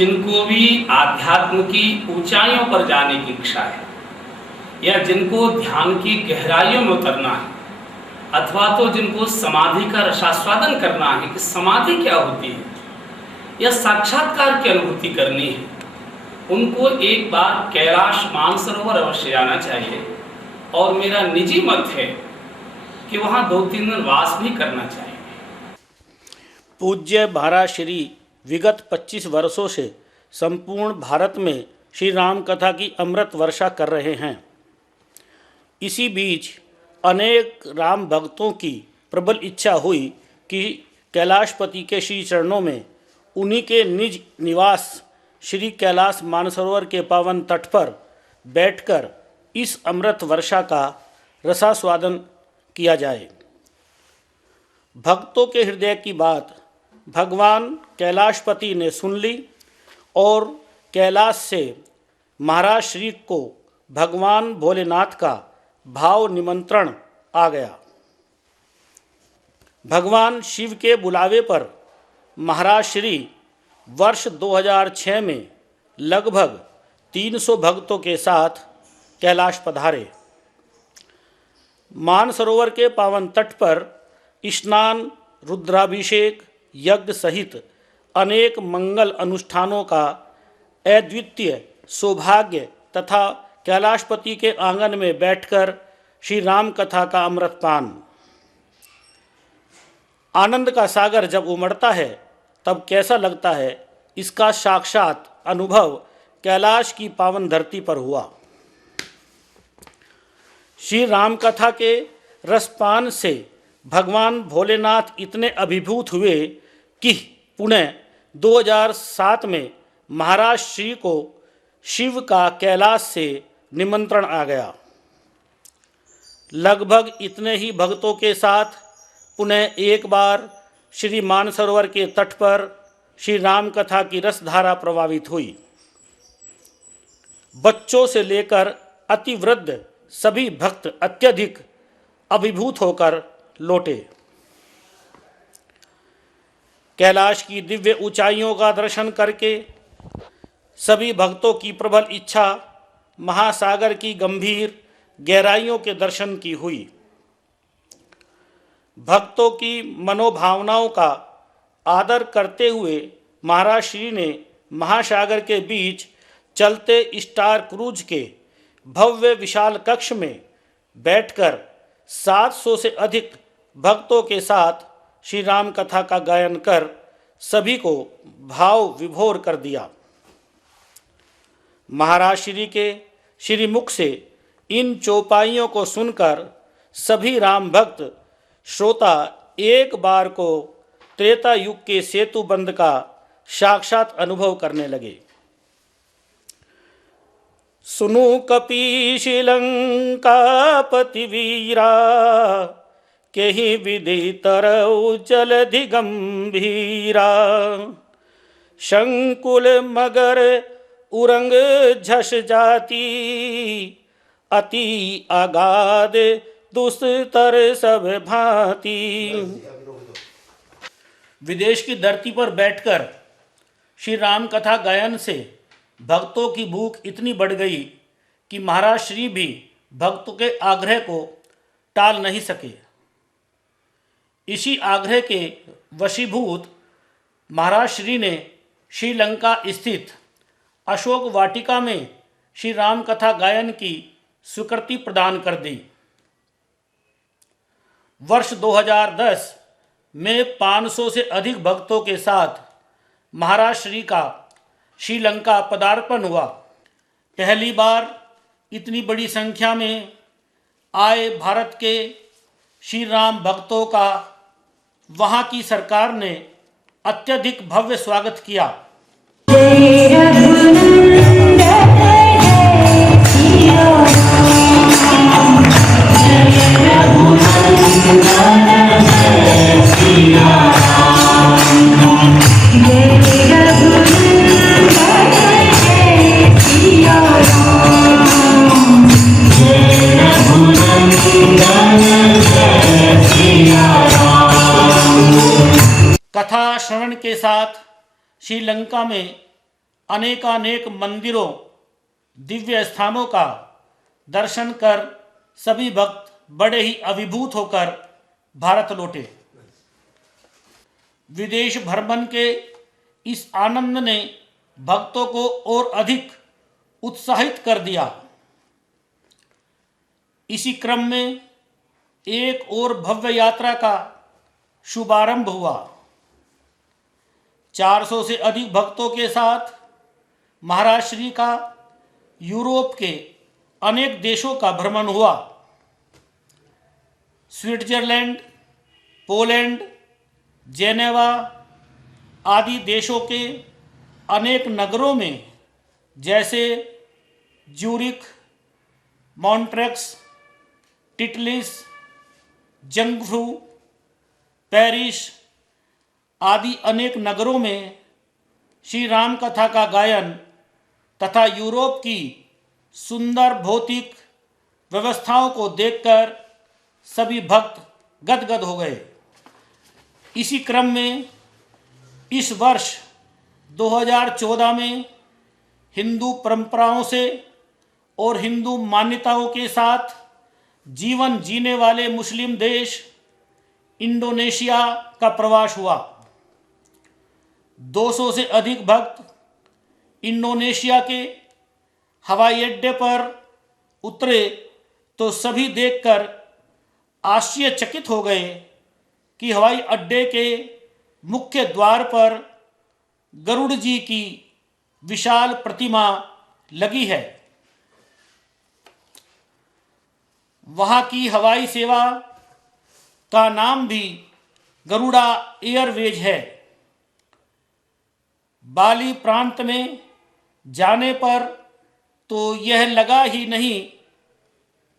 जिनको भी आध्यात्म की ऊंचाइयों पर जाने की इच्छा है या जिनको ध्यान की गहराइयों में उतरना है अथवा तो जिनको समाधि का रसास्वादन करना है कि समाधि क्या होती है या साक्षात्कार की अनुभूति करनी है, उनको एक बार कैलाश मानसरोवर अवश्य जाना चाहिए। और मेरा निजी मत है कि वहाँ 2-3 दिन वास भी करना चाहिए। पूज्य महाराज श्री विगत 25 वर्षों से संपूर्ण भारत में श्री राम कथा की अमृत वर्षा कर रहे हैं। इसी बीच अनेक राम भक्तों की प्रबल इच्छा हुई कि कैलाशपति के श्री चरणों में उन्हीं के निज निवास श्री कैलाश मानसरोवर के पावन तट पर बैठकर इस अमृत वर्षा का रसास्वादन किया जाए। भक्तों के हृदय की बात भगवान कैलाशपति ने सुन ली और कैलाश से महाराज श्री को भगवान भोलेनाथ का भाव निमंत्रण आ गया। भगवान शिव के बुलावे पर महाराज श्री वर्ष 2006 में लगभग 300 भक्तों के साथ कैलाश पधारे। मानसरोवर के पावन तट पर स्नान, रुद्राभिषेक, यज्ञ सहित अनेक मंगल अनुष्ठानों का अद्वितीय सौभाग्य तथा कैलाशपति के आंगन में बैठकर श्री राम कथा का अमृतपान। आनंद का सागर जब उमड़ता है तब कैसा लगता है, इसका साक्षात अनुभव कैलाश की पावन धरती पर हुआ। श्री राम कथा के रसपान से भगवान भोलेनाथ इतने अभिभूत हुए कि पुनः 2007 में महाराज श्री को शिव का कैलाश से निमंत्रण आ गया। लगभग इतने ही भक्तों के साथ पुनः एक बार श्री मानसरोवर के तट पर श्री राम कथा की रसधारा प्रवाहित हुई। बच्चों से लेकर अति वृद्ध सभी भक्त अत्यधिक अभिभूत होकर लौटे। कैलाश की दिव्य ऊंचाइयों का दर्शन करके सभी भक्तों की प्रबल इच्छा महासागर की गंभीर गहराइयों के दर्शन की हुई। भक्तों की मनोभावनाओं का आदर करते हुए महाराज श्री ने महासागर के बीच चलते स्टार क्रूज के भव्य विशाल कक्ष में बैठकर 700 से अधिक भक्तों के साथ श्री राम कथा का गायन कर सभी को भाव विभोर कर दिया। महाराज श्री के श्रीमुख से इन चौपाइयों को सुनकर सभी राम भक्त श्रोता एक बार को त्रेता युग के सेतु बंध का साक्षात अनुभव करने लगे। सुनु कपीश लंकापति वीरा, केहि विधि तरौ जलधि गंभीरा। शंकुल मगर उरंग झस जाती, अति आगाध दुस्तर सब भांति। विदेश की धरती पर बैठकर श्री राम कथा गायन से भक्तों की भूख इतनी बढ़ गई कि महाराज श्री भी भक्तों के आग्रह को टाल नहीं सके। इसी आग्रह के वशीभूत महाराज श्री ने श्रीलंका स्थित अशोक वाटिका में श्री राम कथा गायन की स्वीकृति प्रदान कर दी। वर्ष 2010 में 500 से अधिक भक्तों के साथ महाराज श्री का श्रीलंका पदार्पण हुआ। पहली बार इतनी बड़ी संख्या में आए भारत के श्री राम भक्तों का वहाँ की सरकार ने अत्यधिक भव्य स्वागत किया। कथा श्रवण के साथ श्रीलंका में अनेकानेक मंदिरों, दिव्य स्थानों का दर्शन कर सभी भक्त बड़े ही अभिभूत होकर भारत लौटे। विदेश भ्रमण के इस आनंद ने भक्तों को और अधिक उत्साहित कर दिया। इसी क्रम में एक और भव्य यात्रा का शुभारंभ हुआ। 400 से अधिक भक्तों के साथ महाराज श्री का यूरोप के अनेक देशों का भ्रमण हुआ। स्विट्जरलैंड, पोलैंड, जेनेवा आदि देशों के अनेक नगरों में जैसे ज्यूरिख, मॉन्ट्रेक्स, टिटलिस, जंगफ्रू, पेरिस आदि अनेक नगरों में श्री राम कथा का गायन तथा यूरोप की सुंदर भौतिक व्यवस्थाओं को देखकर सभी भक्त गदगद हो गए। इसी क्रम में इस वर्ष 2014 में हिंदू परंपराओं से और हिंदू मान्यताओं के साथ जीवन जीने वाले मुस्लिम देश इंडोनेशिया का प्रवास हुआ। 200 से अधिक भक्त इंडोनेशिया के हवाई अड्डे पर उतरे तो सभी देखकर आश्चर्यचकित हो गए कि हवाई अड्डे के मुख्य द्वार पर गरुड़ जी की विशाल प्रतिमा लगी है। वहाँ की हवाई सेवा का नाम भी गरुड़ा एयरवेज है। बाली प्रांत में जाने पर तो यह लगा ही नहीं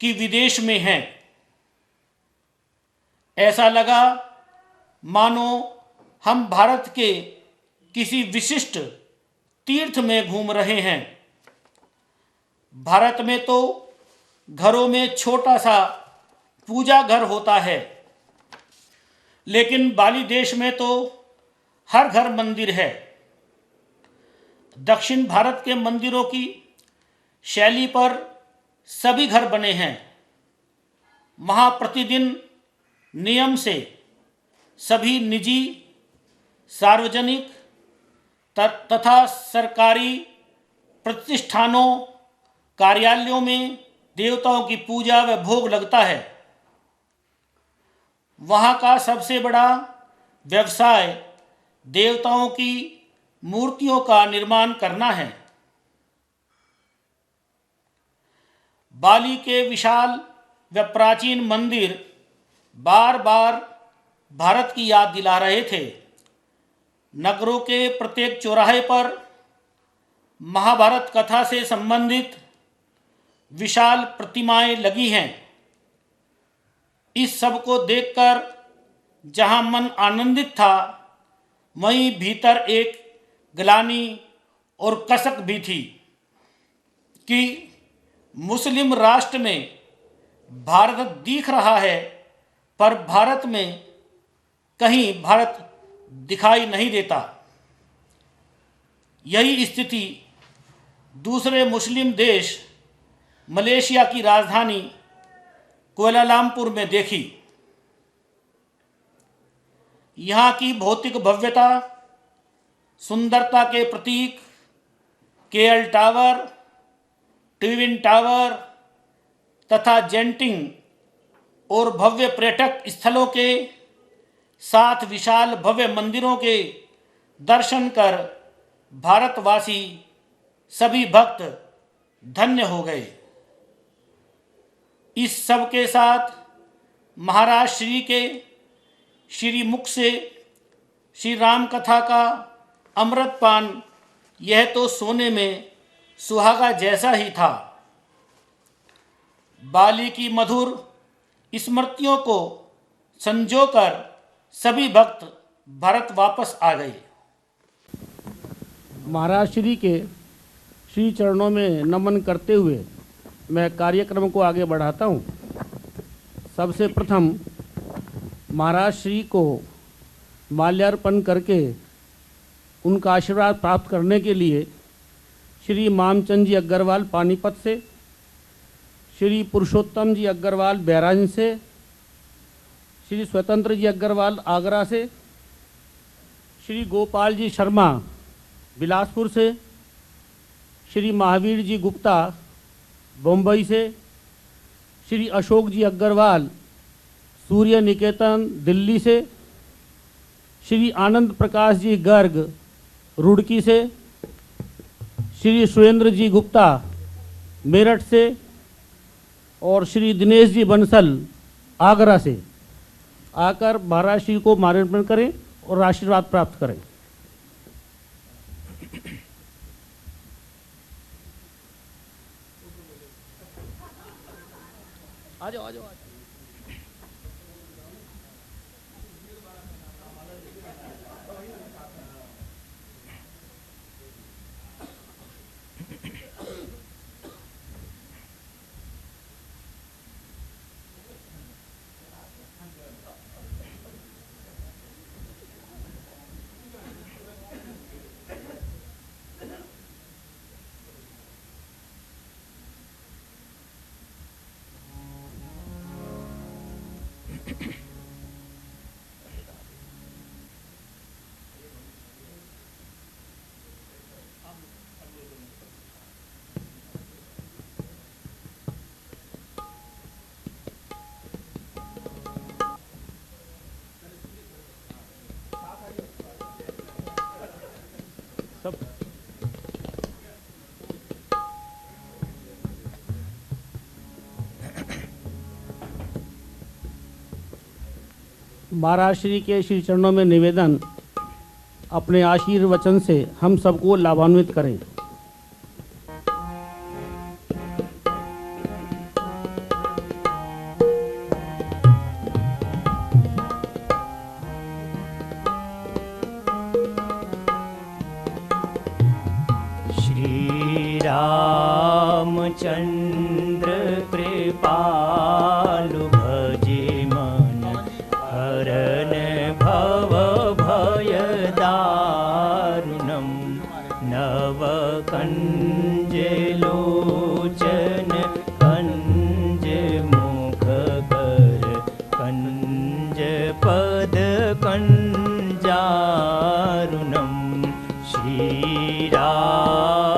कि विदेश में हैं। ऐसा लगा मानो हम भारत के किसी विशिष्ट तीर्थ में घूम रहे हैं। भारत में तो घरों में छोटा सा पूजा घर होता है, लेकिन बाली देश में तो हर घर मंदिर है। दक्षिण भारत के मंदिरों की शैली पर सभी घर बने हैं। वहाँ प्रतिदिन नियम से सभी निजी, सार्वजनिक तथा सरकारी प्रतिष्ठानों, कार्यालयों में देवताओं की पूजा व भोग लगता है। वहाँ का सबसे बड़ा व्यवसाय देवताओं की मूर्तियों का निर्माण करना है। बाली के विशाल व प्राचीन मंदिर बार बार भारत की याद दिला रहे थे। नगरों के प्रत्येक चौराहे पर महाभारत कथा से संबंधित विशाल प्रतिमाएं लगी हैं। इस सब को देखकर जहां मन आनंदित था, वहीं भीतर एक ग्लानि और कसक भी थी कि मुस्लिम राष्ट्र में भारत दिख रहा है, पर भारत में कहीं भारत दिखाई नहीं देता। यही स्थिति दूसरे मुस्लिम देश मलेशिया की राजधानी कुआलालंपुर में देखी। यहाँ की भौतिक भव्यता, सुंदरता के प्रतीक केएल टावर, ट्विन टावर तथा जेंटिंग और भव्य पर्यटक स्थलों के साथ विशाल भव्य मंदिरों के दर्शन कर भारतवासी सभी भक्त धन्य हो गए। इस सब के साथ महाराज श्री के श्री मुख से श्री राम कथा का अमृतपान, यह तो सोने में सुहागा जैसा ही था। बाली की मधुर स्मृतियों को संजोकर सभी भक्त भारत वापस आ गए। महाराज श्री के श्री चरणों में नमन करते हुए मैं कार्यक्रम को आगे बढ़ाता हूँ। सबसे प्रथम महाराज श्री को माल्यार्पण करके उनका आशीर्वाद प्राप्त करने के लिए श्री मामचंद जी अग्रवाल पानीपत से, श्री पुरुषोत्तम जी अग्रवाल बहराइच से, श्री स्वतंत्र जी अग्रवाल आगरा से, श्री गोपाल जी शर्मा बिलासपुर से, श्री महावीर जी गुप्ता बम्बई से, श्री अशोक जी अग्रवाल सूर्य निकेतन दिल्ली से, श्री आनंद प्रकाश जी गर्ग रुड़की से, श्री सुरेंद्र जी गुप्ता मेरठ से और श्री दिनेश जी बंसल आगरा से आकर महाराज श्री को माल्यार्पण करें और आशीर्वाद प्राप्त करें। आ जाओ आ जाओ। सब महाराज श्री के श्री चरणों में निवेदन, अपने आशीर्वचन से हम सबको लाभान्वित करें। श्री रामचंद्र कृपालु भजे मन, हरन भव भय दारुणम, नव कंज लोचन कंज मुख कर, कंज पद कंजारुणम। श्री रामचंद्र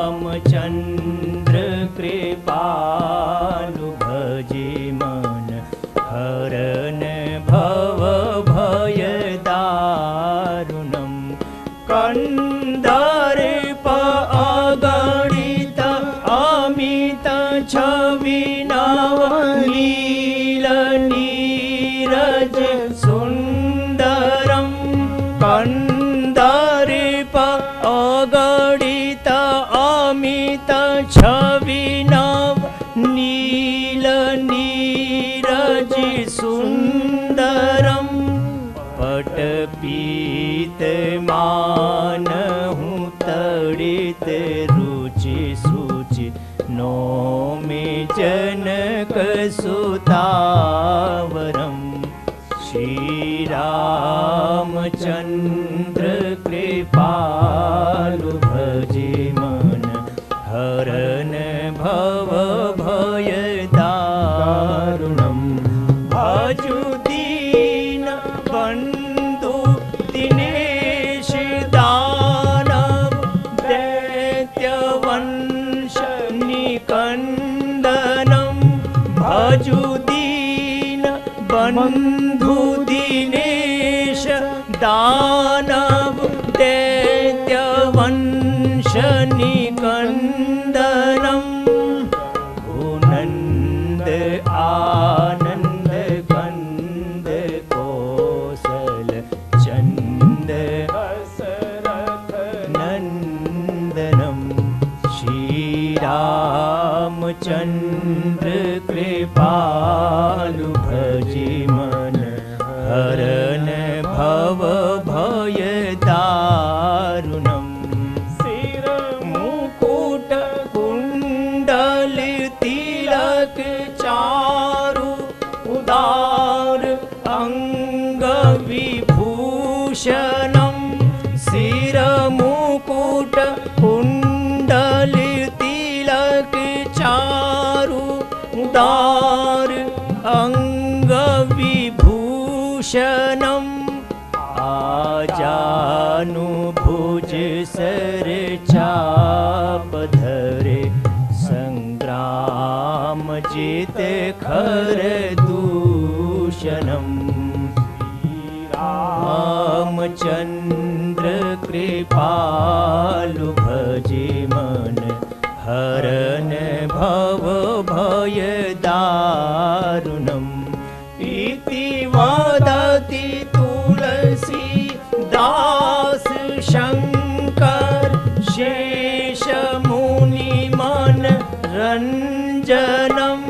कृपालु भजे मन, हरन भव भय दारुणम, कंदर्प अगणित अमित छवि नवनील नीरज सुंदरम, कंदर्प अगणित अमित छवि नव नील नीरज सुंदरम, पट पीत मानहु तड़ित रुचि सुचि, नौमि जनक सुतावरम। श्री रामचंद्र कृपालु भजे मन, हरन भव भय दारुणम, भजु दीन बंधु दिनेश दानव, दैत्य वंश निकंदनम, भजु दीन बंधु दिनेश दानव, दैत्य वंश निकंदनम, भुनंद आनंद कंद कौशल चंद दशरथ नंदनम। श्री रामचंद्र कृपालु भजे मन, हरन भव भय दारुणम, सिर मुकुट कुंडल तिलक चारु, उदार अंग विभूषणम, सिर मुकुट कुंडल उदार अंगविभूषणम् आजानुभुज सर चाप धरे संग्राम जित खर दूषणम् रामचंद्र कृपालु भजे मन हरन भव भय दारुणम् इति वदति तुलसी दास शंकर शेष मुनि मन रंजनम्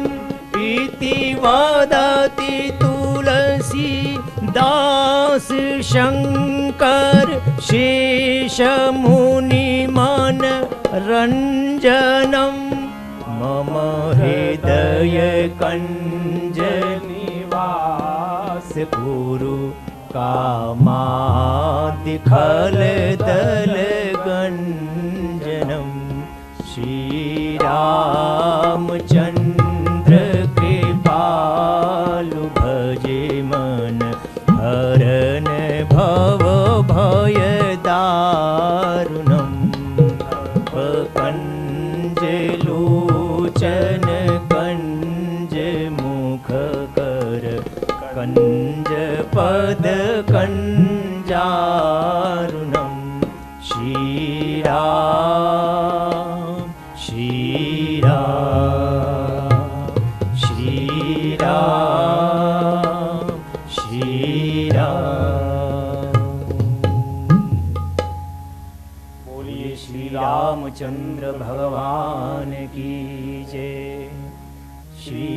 इति वदति तुलसी दास शंकर शेष मुनि मन रंजनम् मम हृदय कंज निवास गुरु कामादि खल दल गंजनम् श्री रामचंद्र कृपालु भजे मन हरन भव भय दारुणम् कंज लोचन कंज मुख कर कंज पद कंजारुणम् श्री राम श्री राम श्री राम श्री राम। बोलिए श्री रामचंद्र भगवान की जय। श्री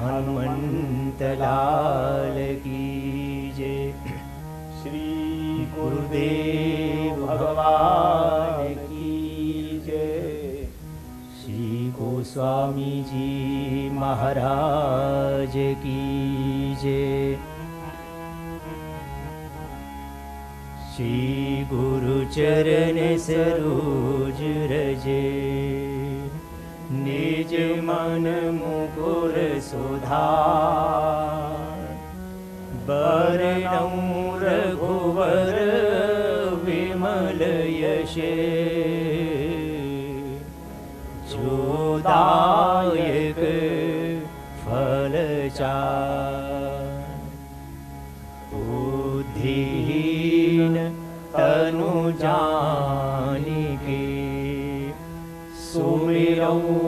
हनुमंत लाल की जय। श्री गुरुदेव भगवान की जय। श्री गोस्वामी जी महाराज की जय। श्री गुरु चरण सरोज रजे निज मन मुकुर सुधार बरनऊं रघुवर विमल यशे जोदायक फल चार बुद्धिहीन तनु जानिके सुमिरऊं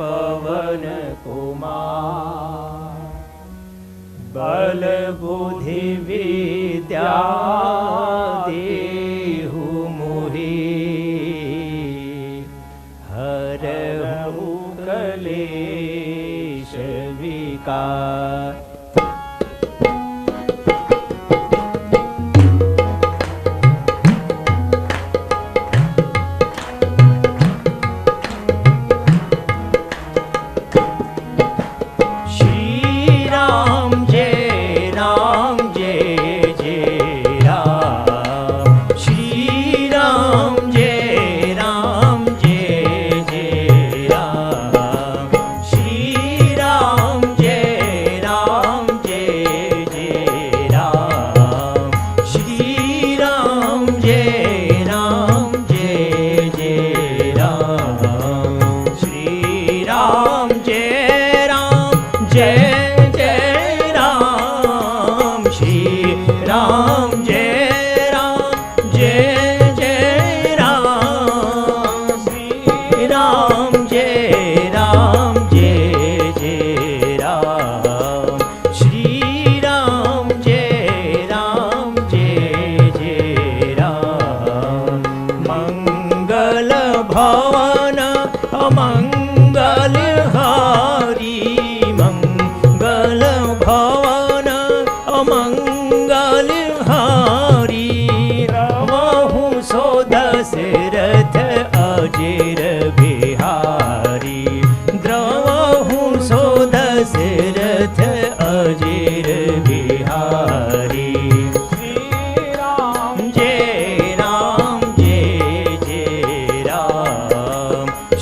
पवन कुमार बल बुद्धि विद्या देहु मोहि हरहु कलेश विकार।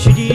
श्री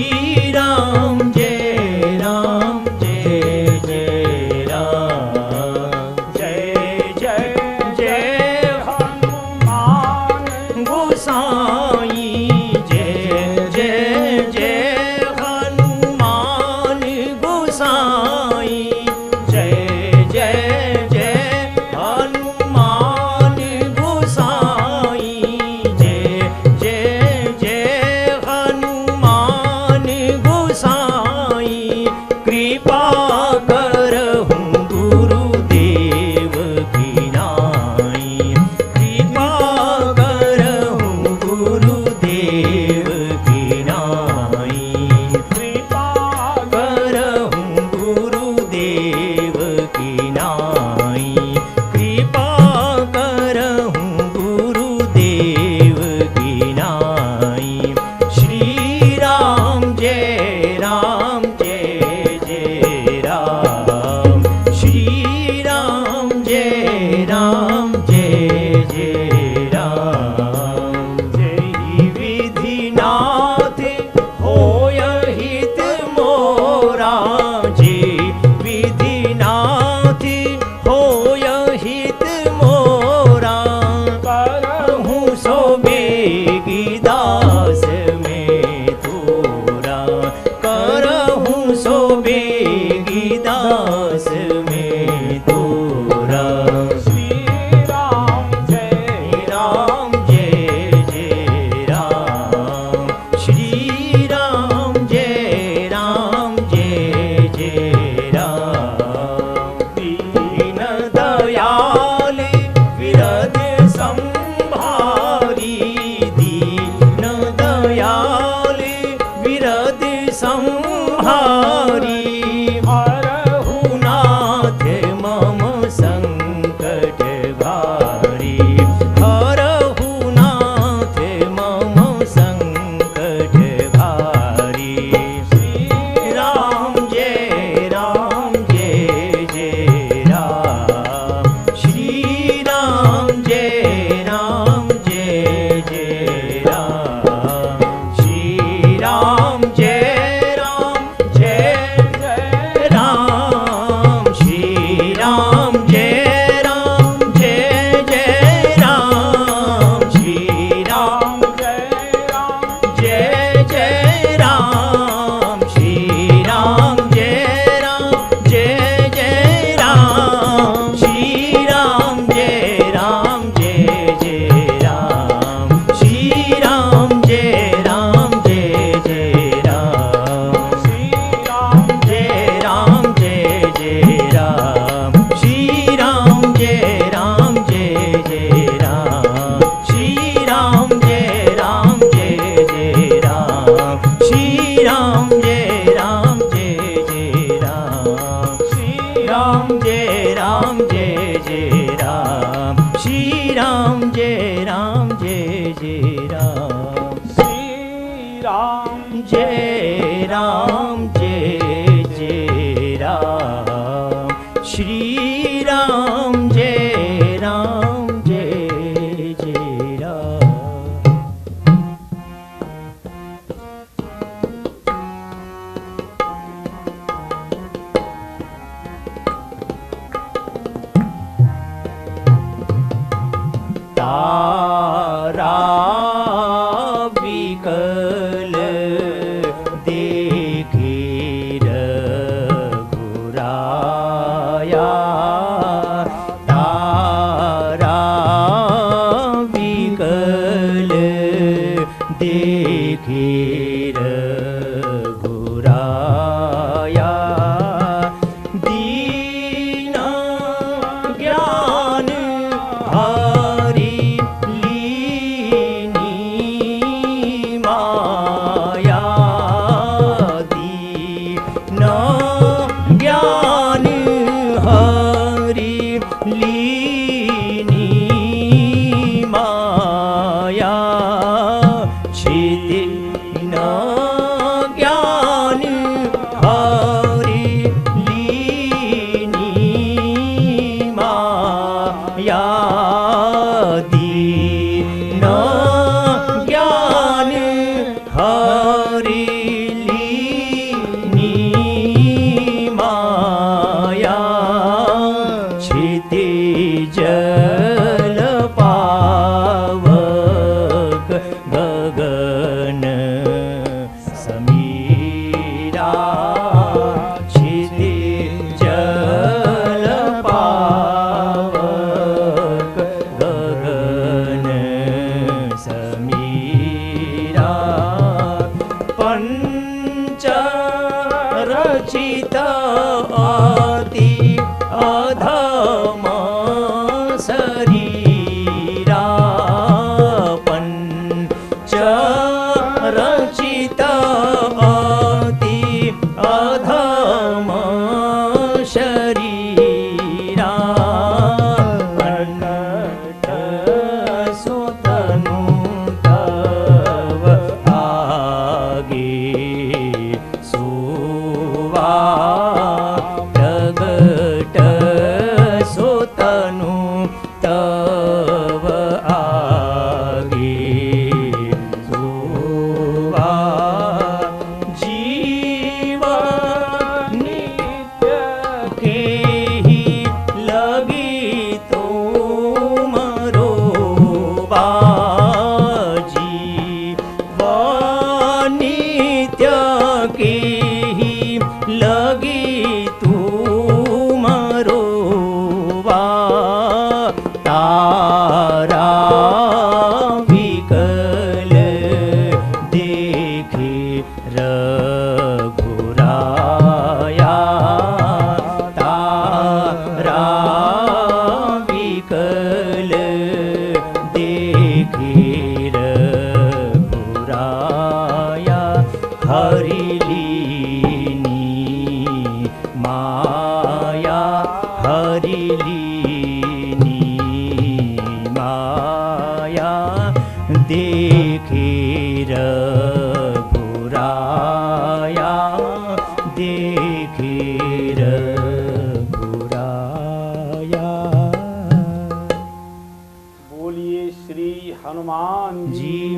संहारी हरहु नाथ मम संकट भारी हरहु नाथ मम संकट भारी श्री राम जय राम जय जय राम श्री राम जय राम जय जय राम श्री राम जय राम जय जय राम श्री राम जय राम जय जय राम श्री राम जय राम जय जय राम श्री राम जय राम जय जय राम श्री राम जय राम जय जय राम श्री राम जय राम जय जय राम श्री राम जय राम जय जय राम श्री राम जय राम जय जय राम श्री राम जय राम जय जय राम श्री राम जय राम जय जय राम श्री राम जय राम जय जय राम श्री राम जय राम जय जय राम श्री राम जय राम जय जय राम श्री राम जय राम जय जय राम तारा विकल देखे रघुराया तारा विकल देखे रघुराया दीन ज्ञान हरि लीनी माया दीन ज्ञान हरि लीनी माया छिदिन ज्ञान हरि लीनी माया दीन ज्ञान हरि लीनी माया क्षिति जल पावक गगन समीरा क्षिति जल पावक गगन समीरा पंच रचित अति अधम शरीरा पंच रचित अति अधम शरीरा कनट सुतनु तव आगे सुवा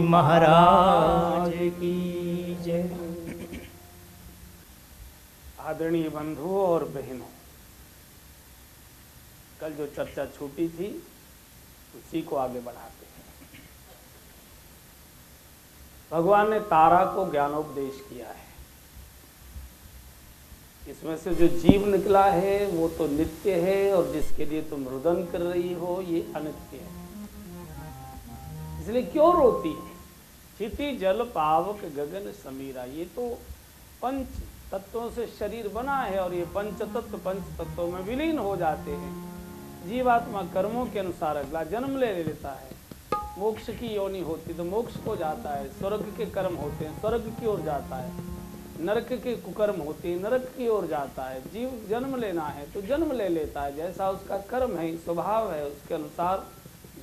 महाराज की जय। आदरणीय बंधुओं और बहनों, कल जो चर्चा छूटी थी उसी को आगे बढ़ाते हैं। भगवान ने तारा को ज्ञानोपदेश किया है। इसमें से जो जीव निकला है वो तो नित्य है और जिसके लिए तुम रुदन कर रही हो ये अनित्य है। इसलिए क्यों रोती है? क्षिति जल पावक गगन समीरा, ये तो पंच तत्वों से शरीर बना है और ये पंच तत्वों में विलीन हो जाते हैं। जीवात्मा कर्मों के अनुसार अगला जन्म ले लेता है। मोक्ष की योनि होती तो मोक्ष को जाता है, स्वर्ग के कर्म होते हैं स्वर्ग की ओर जाता है, नरक के कुकर्म होते हैं नरक की ओर जाता है। जीव जन्म लेना है तो जन्म ले लेता है, जैसा उसका कर्म है स्वभाव है उसके अनुसार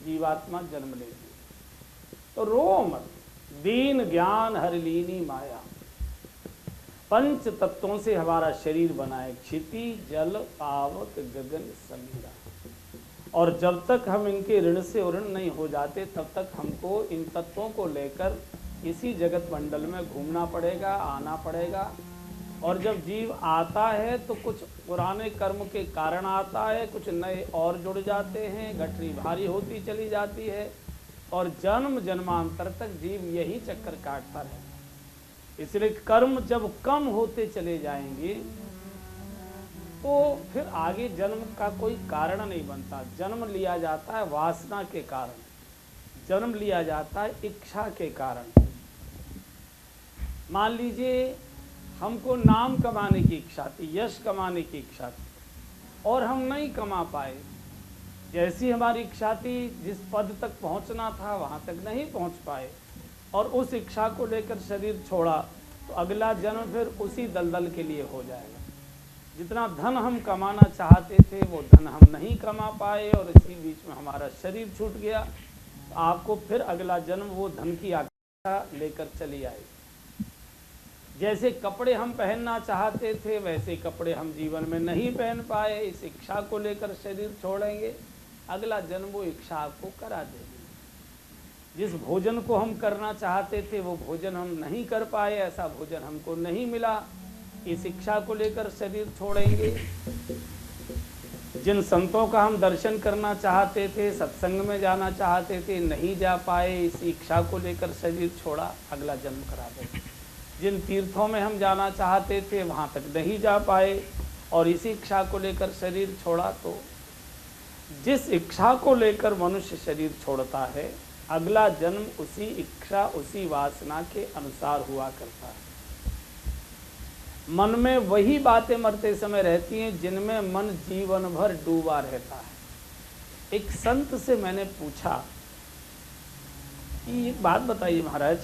जीवात्मा जन्म लेती है। तो रो मत, दीन ज्ञान हर लीनी माया, पंच तत्वों से हमारा शरीर बना है, क्षिति जल पावक गगन समीरा। और जब तक हम इनके ऋण से ऋण नहीं हो जाते तब तक हमको इन तत्वों को लेकर इसी जगत मंडल में घूमना पड़ेगा, आना पड़ेगा। और जब जीव आता है तो कुछ पुराने कर्म के कारण आता है, कुछ नए और जुड़ जाते हैं, गठरी भारी होती चली जाती है और जन्म जन्मांतर तक जीव यही चक्कर काटता रहता है। इसलिए कर्म जब कम होते चले जाएंगे तो फिर आगे जन्म का कोई कारण नहीं बनता। जन्म लिया जाता है वासना के कारण, जन्म लिया जाता है इच्छा के कारण। मान लीजिए हमको नाम कमाने की इच्छा थी, यश कमाने की इच्छा थी और हम नहीं कमा पाए। जैसी हमारी इच्छा थी, जिस पद तक पहुंचना था वहां तक नहीं पहुंच पाए और उस इच्छा को लेकर शरीर छोड़ा तो अगला जन्म फिर उसी दलदल के लिए हो जाएगा। जितना धन हम कमाना चाहते थे वो धन हम नहीं कमा पाए और इसी बीच में हमारा शरीर छूट गया। तो आपको फिर अगला जन्म वो धन की आकांक्षा लेकर चली आएगी। जैसे कपड़े हम पहनना चाहते थे वैसे कपड़े हम जीवन में नहीं पहन पाए, इस इच्छा को लेकर शरीर छोड़ेंगे, अगला जन्म वो इच्छा आपको करा देगी। जिस भोजन को हम करना चाहते थे वो भोजन हम नहीं कर पाए, ऐसा भोजन हमको नहीं मिला, इस इच्छा को लेकर शरीर छोड़ेंगे। जिन संतों का हम दर्शन करना चाहते थे, सत्संग में जाना चाहते थे, नहीं जा पाए, इस इच्छा को लेकर शरीर छोड़ा, अगला जन्म करा देंगे। जिन तीर्थों में हम जाना चाहते थे वहाँ तक नहीं जा पाए और इसी इच्छा को लेकर शरीर छोड़ा। तो जिस इच्छा को लेकर मनुष्य शरीर छोड़ता है अगला जन्म उसी इच्छा उसी वासना के अनुसार हुआ करता है। मन में वही बातें मरते समय रहती हैं जिनमें मन जीवन भर डूबा रहता है। एक संत से मैंने पूछा कि एक बात बताइए महाराज,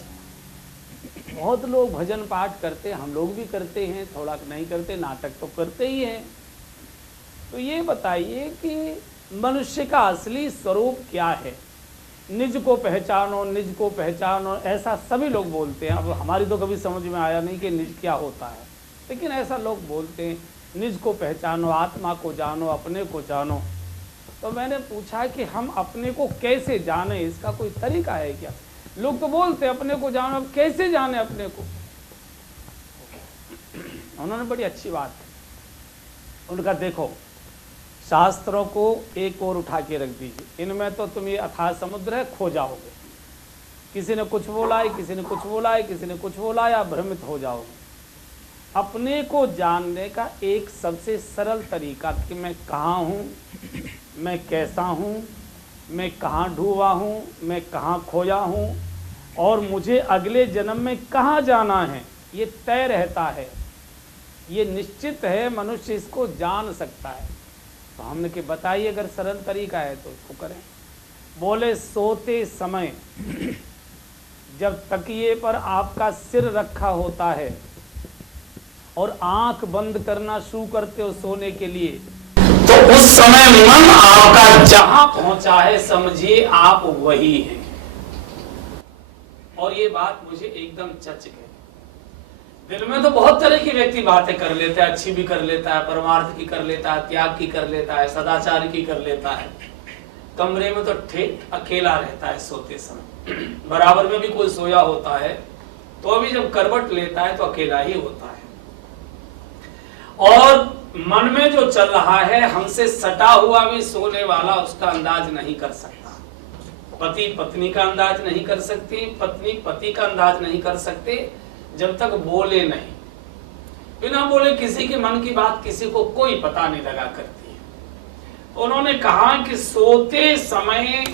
बहुत लोग भजन पाठ करते हैं, हम लोग भी करते हैं, थोड़ा नहीं करते, नाटक तो करते ही हैं, तो ये बताइए कि मनुष्य का असली स्वरूप क्या है? निज को पहचानो, निज को पहचानो, ऐसा सभी लोग बोलते हैं। अब हमारी तो कभी समझ में आया नहीं कि निज क्या होता है, लेकिन ऐसा लोग बोलते हैं, निज को पहचानो, आत्मा को जानो, अपने को जानो। तो मैंने पूछा कि हम अपने को कैसे जाने, इसका कोई तरीका है क्या? लोग तो बोलते हैं अपने को जानो, अब कैसे जाने अपने को? उन्होंने बड़ी अच्छी बात है, उनका देखो शास्त्रों को एक और उठा के रख दीजिए, इनमें तो तुम ये अथाह समुद्र है, खो जाओगे। किसी ने कुछ बोला है, किसी ने कुछ बोला है, किसी ने कुछ बोला है, आप भ्रमित हो जाओगे। अपने को जानने का एक सबसे सरल तरीका कि मैं कहाँ हूँ, मैं कैसा हूँ, मैं कहाँ डूबा हूँ, मैं कहाँ खोया हूँ और मुझे अगले जन्म में कहाँ जाना है, ये तय रहता है, ये निश्चित है, मनुष्य इसको जान सकता है। तो हमने कि बताइए अगर सरल तरीका है तो उसको करें। बोले सोते समय जब तकिए पर आपका सिर रखा होता है और आंख बंद करना शुरू करते हो सोने के लिए, तो उस समय मन आपका जहां पहुंचा है समझिए आप वही हैं। और ये बात मुझे एकदम चच गई। दिल में तो बहुत तरह की व्यक्ति बातें कर लेता है, अच्छी भी कर लेता है, परमार्थ की कर लेता है, त्याग की कर लेता है, सदाचार की कर लेता है। कमरे में तो ठेठ अकेला रहता है सोते समय। बराबर में भी कोई सोया होता है तो अभी जब करवट लेता है तो अकेला ही होता है, और मन में जो चल रहा है हमसे सटा हुआ भी सोने वाला उसका अंदाज नहीं कर सकता। पति पत्नी का अंदाज नहीं कर सकती, पत्नी पति का अंदाज नहीं कर सकते जब तक बोले नहीं। बिना बोले किसी के मन की बात किसी को कोई पता नहीं लगा करती है। उन्होंने कहा कि सोते समय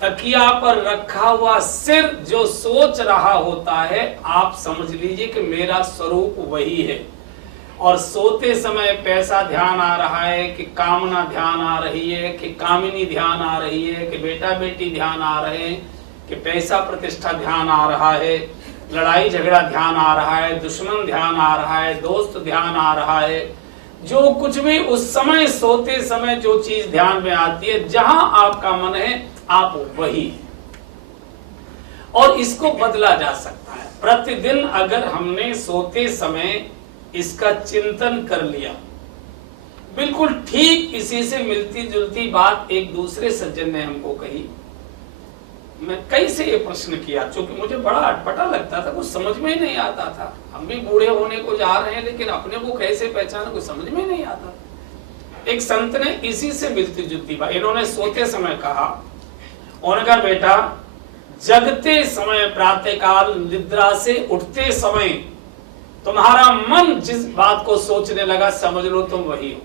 तकिया पर रखा हुआ सिर जो सोच रहा होता है, आप समझ लीजिए कि मेरा स्वरूप वही है। और सोते समय पैसा ध्यान आ रहा है कि कामना ध्यान आ रही है कि कामिनी ध्यान आ रही है कि बेटा बेटी ध्यान आ रहे हैं कि पैसा प्रतिष्ठा ध्यान आ रहा है, लड़ाई झगड़ा ध्यान आ रहा है, दुश्मन ध्यान आ रहा है, दोस्त ध्यान आ रहा है, जो कुछ भी उस समय सोते समय जो चीज ध्यान में आती है, जहां आपका मन है आप वही है। और इसको बदला जा सकता है। प्रतिदिन अगर हमने सोते समय इसका चिंतन कर लिया, बिल्कुल ठीक इसी से मिलती जुलती बात एक दूसरे सज्जन ने हमको कही। मैं कई से ये प्रश्न किया, क्योंकि मुझे बड़ा अटपटा लगता था, कुछ समझ में ही नहीं आता था। हम भी बूढ़े होने को जा रहे हैं लेकिन अपने को कैसे पहचाने कुछ समझ में नहीं आता। एक संत ने इसी से मिलती जुलती बात, इन्होंने सोते समय कहा, उन्होंने कहा बेटा जगते समय प्रातःकाल निद्रा से उठते समय तुम्हारा मन जिस बात को सोचने लगा समझ लो तुम वही हो।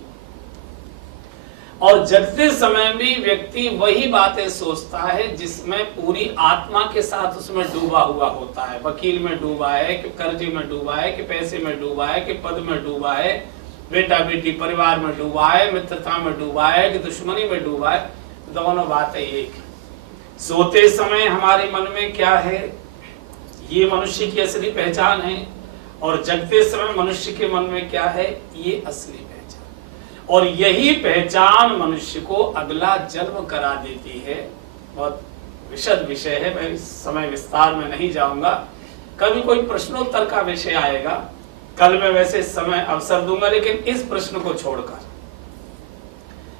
और जगते समय भी व्यक्ति वही बातें सोचता है जिसमें पूरी आत्मा के साथ उसमें डूबा हुआ होता है। वकील में डूबा है कि कर्जे में डूबा है कि पैसे में डूबा है कि पद में डूबा है, बेटा बेटी परिवार में डूबा है, मित्रता में डूबा है कि दुश्मनी में डूबा है। दोनों बातें एक है। सोते समय हमारे मन में क्या है, ये मनुष्य की असली पहचान है, और जगते समय मनुष्य के मन में क्या है, ये असली पहचान। और यही पहचान मनुष्य को अगला जन्म करा देती है। बहुत विशद विषय है, मैं इस समय विस्तार में नहीं जाऊंगा। कभी कोई प्रश्नोत्तर का विषय आएगा, कल मैं वैसे समय अवसर दूंगा, लेकिन इस प्रश्न को छोड़कर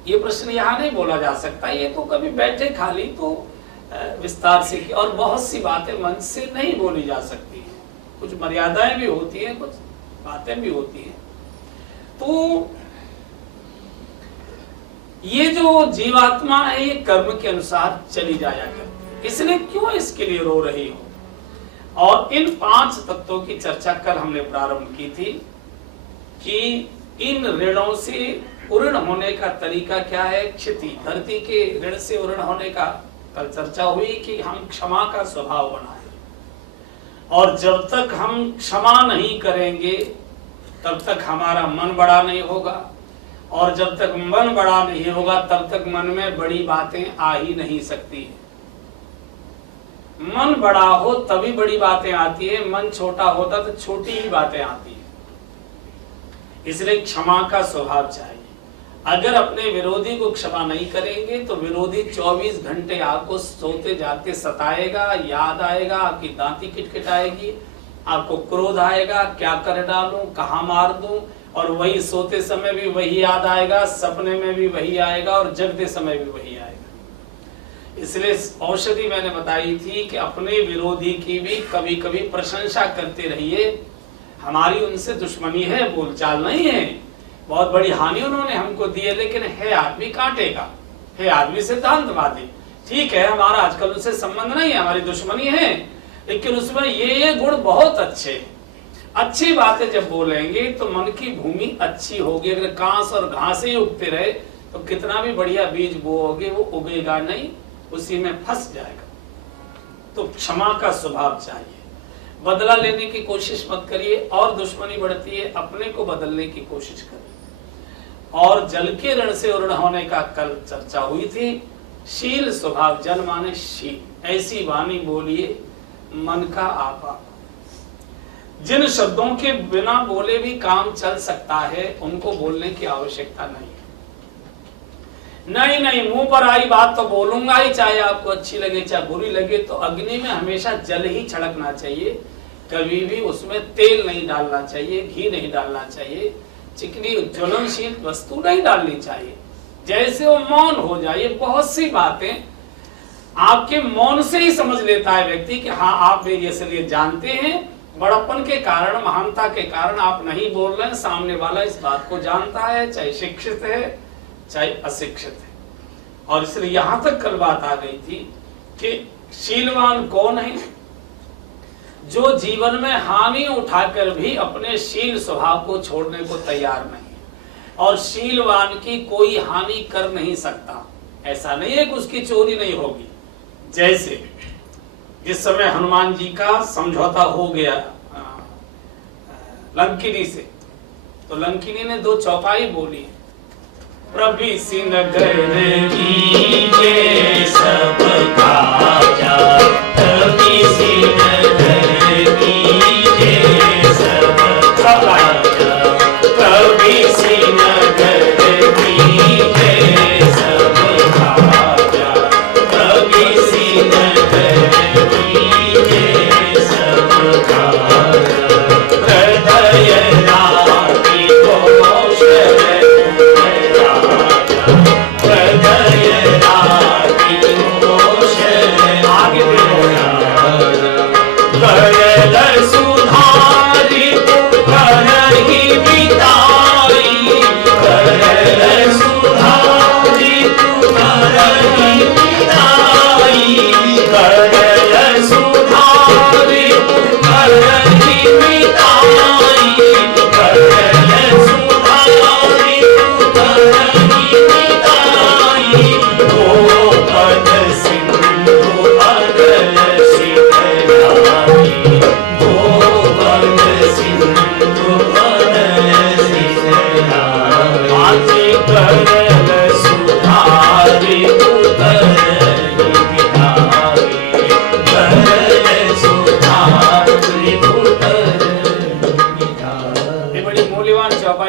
ये प्रश्न यहाँ नहीं बोला जा सकता। ये तो कभी बैठे खाली तो विस्तार से की, और बहुत सी बातें मन से नहीं बोली जा सकती हैं। कुछ मर्यादाएं भी होती हैं, कुछ बातें भी होती हैं। तो ये जो जीवात्मा है ये कर्म के अनुसार चली जाया करती है, इसलिए क्यों इसके लिए रो रही हो। और इन 5 तत्वों की चर्चा कल हमने प्रारंभ की थी कि इन ऋणों से उऋण होने का तरीका क्या है। क्षति, धरती के ऋण से उऋण होने का कल चर्चा हुई कि हम क्षमा का स्वभाव बनाए, और जब तक हम क्षमा नहीं करेंगे तब तक हमारा मन बड़ा नहीं होगा, और जब तक मन बड़ा नहीं होगा तब तक मन में बड़ी बातें आ ही नहीं सकती। मन बड़ा हो तभी बड़ी बातें आती है, मन छोटा होता तो छोटी ही बातें आती है। इसलिए क्षमा का स्वभाव चाहिए। अगर अपने विरोधी को क्षमा नहीं करेंगे तो विरोधी 24 घंटे आपको सोते जाते सताएगा, याद आएगा, आपकी दांती किटकिटाएगी, आपको क्रोध आएगा, क्या कर डालूं, कहां मार दूं, और वही सोते समय भी वही याद आएगा, सपने में भी वही आएगा, और जगते समय भी वही आएगा। इसलिए औषधि मैंने बताई थी कि अपने विरोधी की भी कभी कभी प्रशंसा करते रहिए। हमारी उनसे दुश्मनी है, बोलचाल नहीं है, बहुत बड़ी हानि उन्होंने हमको दी है, लेकिन है आदमी कांटे का, है आदमी सिद्धांतवादी। ठीक है, हमारा आजकल उनसे संबंध नहीं है, हमारी दुश्मनी है, लेकिन उसमें ये गुण बहुत अच्छे हैं। अच्छी बातें जब बोलेंगे तो मन की भूमि अच्छी होगी। अगर कांस और घासे ही उगते रहे तो कितना भी बढ़िया बीज बोओगे वो उगेगा नहीं, उसी में फंस जाएगा। तो क्षमा का स्वभाव चाहिए। बदला लेने की कोशिश मत करिए, और दुश्मनी बढ़ती है, अपने को बदलने की कोशिश करिए। और जल के ऋण से उऋण होने का कल चर्चा हुई थी। शील स्वभाव, जल माने शील, ऐसी वाणी बोलिए मन का आपा। जिन शब्दों के बिना बोले भी काम चल सकता है उनको बोलने की आवश्यकता नहीं है। नहीं, मुंह पर आई बात तो बोलूंगा ही, चाहे आपको अच्छी लगे चाहे बुरी लगे। तो अग्नि में हमेशा जल ही छिड़कना चाहिए, कभी भी उसमें तेल नहीं डालना चाहिए, घी नहीं डालना चाहिए, चिकनी ज्वलनशील वस्तु नहीं डालनी चाहिए, जैसे वो मौन हो जाए। बहुत सी बातें आपके मौन से ही समझ लेता है व्यक्ति कि हाँ आप मेरी असलियत जानते हैं। बड़प्पन के कारण, महानता के कारण आप नहीं बोल रहे हैं, सामने वाला इस बात को जानता है, चाहे शिक्षित है चाहे अशिक्षित है। और इसलिए यहां तक कल बात आ गई थी कि शीलवान कौन है? जो जीवन में हानि उठाकर भी अपने शील स्वभाव को छोड़ने को तैयार नहीं है, और शीलवान की कोई हानि कर नहीं सकता। ऐसा नहीं है कि उसकी चोरी नहीं होगी। जैसे जिस समय हनुमान जी का समझौता हो गया लंकिनी से, तो लंकिनी ने 2 चौपाई बोली, प्रभि नगर कीजे सब काजा, प्रभि नगर कीजे सब काजा, प्रभि नगर कीजे सब काजा, प्रभि नगर कीजे सब काजा, हृदय रागी घोष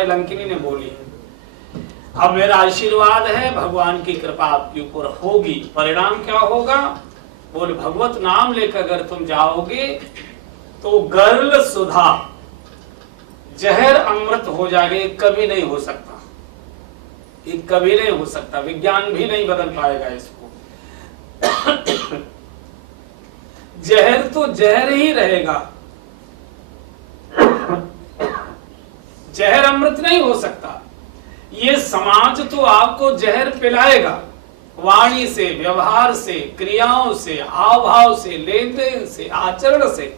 लंकिनी ने बोली। अब मेरा आशीर्वाद है, भगवान की कृपा आपके ऊपर होगी। परिणाम क्या होगा? बोले भगवत नाम लेकर अगर तुम जाओगे तो गर्ल सुधा जहर अमृत हो जाएगा। कभी नहीं हो सकता, ये कभी नहीं हो सकता, विज्ञान भी नहीं बदल पाएगा इसको। जहर तो जहर ही रहेगा, जहर अमृत नहीं हो सकता। ये समाज तो आपको जहर पिलाएगा, वाणी से, व्यवहार से, क्रियाओं से, हाव भाव से, लेन देन से, आचरण से।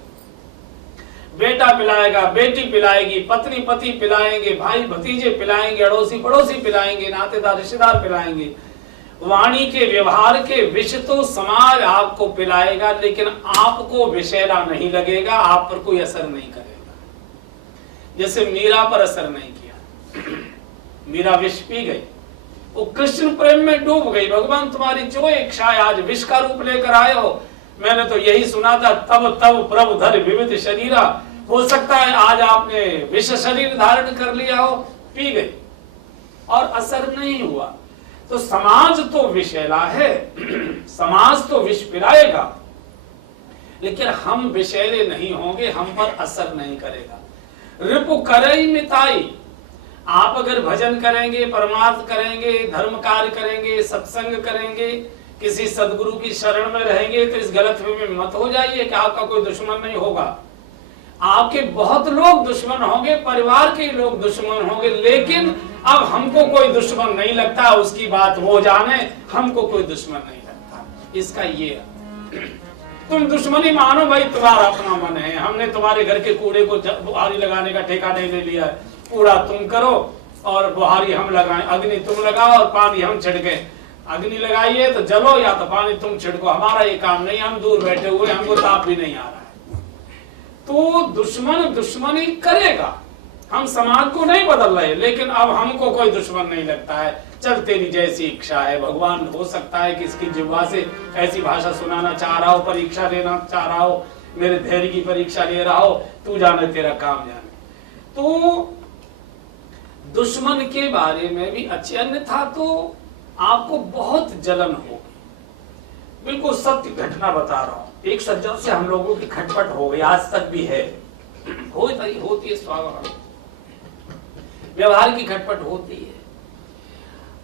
बेटा पिलाएगा, बेटी पिलाएगी, पत्नी पति पिलाएंगे, भाई भतीजे पिलाएंगे, अड़ोसी पड़ोसी पिलाएंगे, नातेदार रिश्तेदार पिलाएंगे। वाणी के, व्यवहार के विष तो समाज आपको पिलाएगा, लेकिन आपको विषैला नहीं लगेगा, आप पर कोई असर नहीं करेगा। जैसे मीरा पर असर नहीं किया, मीरा विष पी गई, वो कृष्ण प्रेम में डूब गई। भगवान तुम्हारी जो इच्छा है, आज विष का रूप लेकर आए हो। मैंने तो यही सुना था, तब तब प्रभु धर विविध शरीरा। हो सकता है आज आपने विष शरीर धारण कर लिया हो, पी गई और असर नहीं हुआ। तो समाज तो विषैला है, समाज तो विष पिलाएगा, लेकिन हम विषैले नहीं होंगे, हम पर असर नहीं करेगा। रिपु करई मिताई, आप अगर भजन करेंगे, परमार्थ करेंगे, धर्म कार्य करेंगे, सत्संग करेंगे, किसी सदगुरु की शरण में रहेंगे, तो इस गलतफहमी में मत हो जाइए कि आपका कोई दुश्मन नहीं होगा। आपके बहुत लोग दुश्मन होंगे, परिवार के लोग दुश्मन होंगे, लेकिन अब हमको कोई दुश्मन नहीं लगता, उसकी बात वो जाने, हमको कोई दुश्मन नहीं लगता। इसका ये तुम दुश्मनी मानो भाई, तुम्हारा अपना मन है, हमने तुम्हारे घर के कूड़े को बुहारी लगाने का ठेका नहीं ले लिया है। कूड़ा तुम करो और बुहारी हम लगाएं, अग्नि तुम लगाओ और पानी हम छिड़के। अग्नि लगाइए तो जलो, या तो पानी तुम छिड़को, हमारा ये काम नहीं, हम दूर बैठे हुए, हमको ताप भी नहीं आ रहा है। तो दुश्मन दुश्मनी करेगा, हम समाज को नहीं बदल रहे, लेकिन अब हमको कोई दुश्मन नहीं लगता है। चल तेरी जैसी इच्छा है। भगवान हो सकता है कि इसकी जिह्वा से ऐसी भाषा सुनाना चाह रहा हो, परीक्षा लेना चाह रहा हो, मेरे धैर्य की परीक्षा ले रहा हो, तू जाने तेरा काम जाने। तो दुश्मन के बारे में भी अच्छे, अन्यथा तो आपको बहुत जलन होगी। बिल्कुल सत्य घटना बता रहा हूं। एक सज्जन से हम लोगों की खटपट हो गई, आज तक भी है, होती है, स्वाभाविक व्यवहार की खटपट होती है।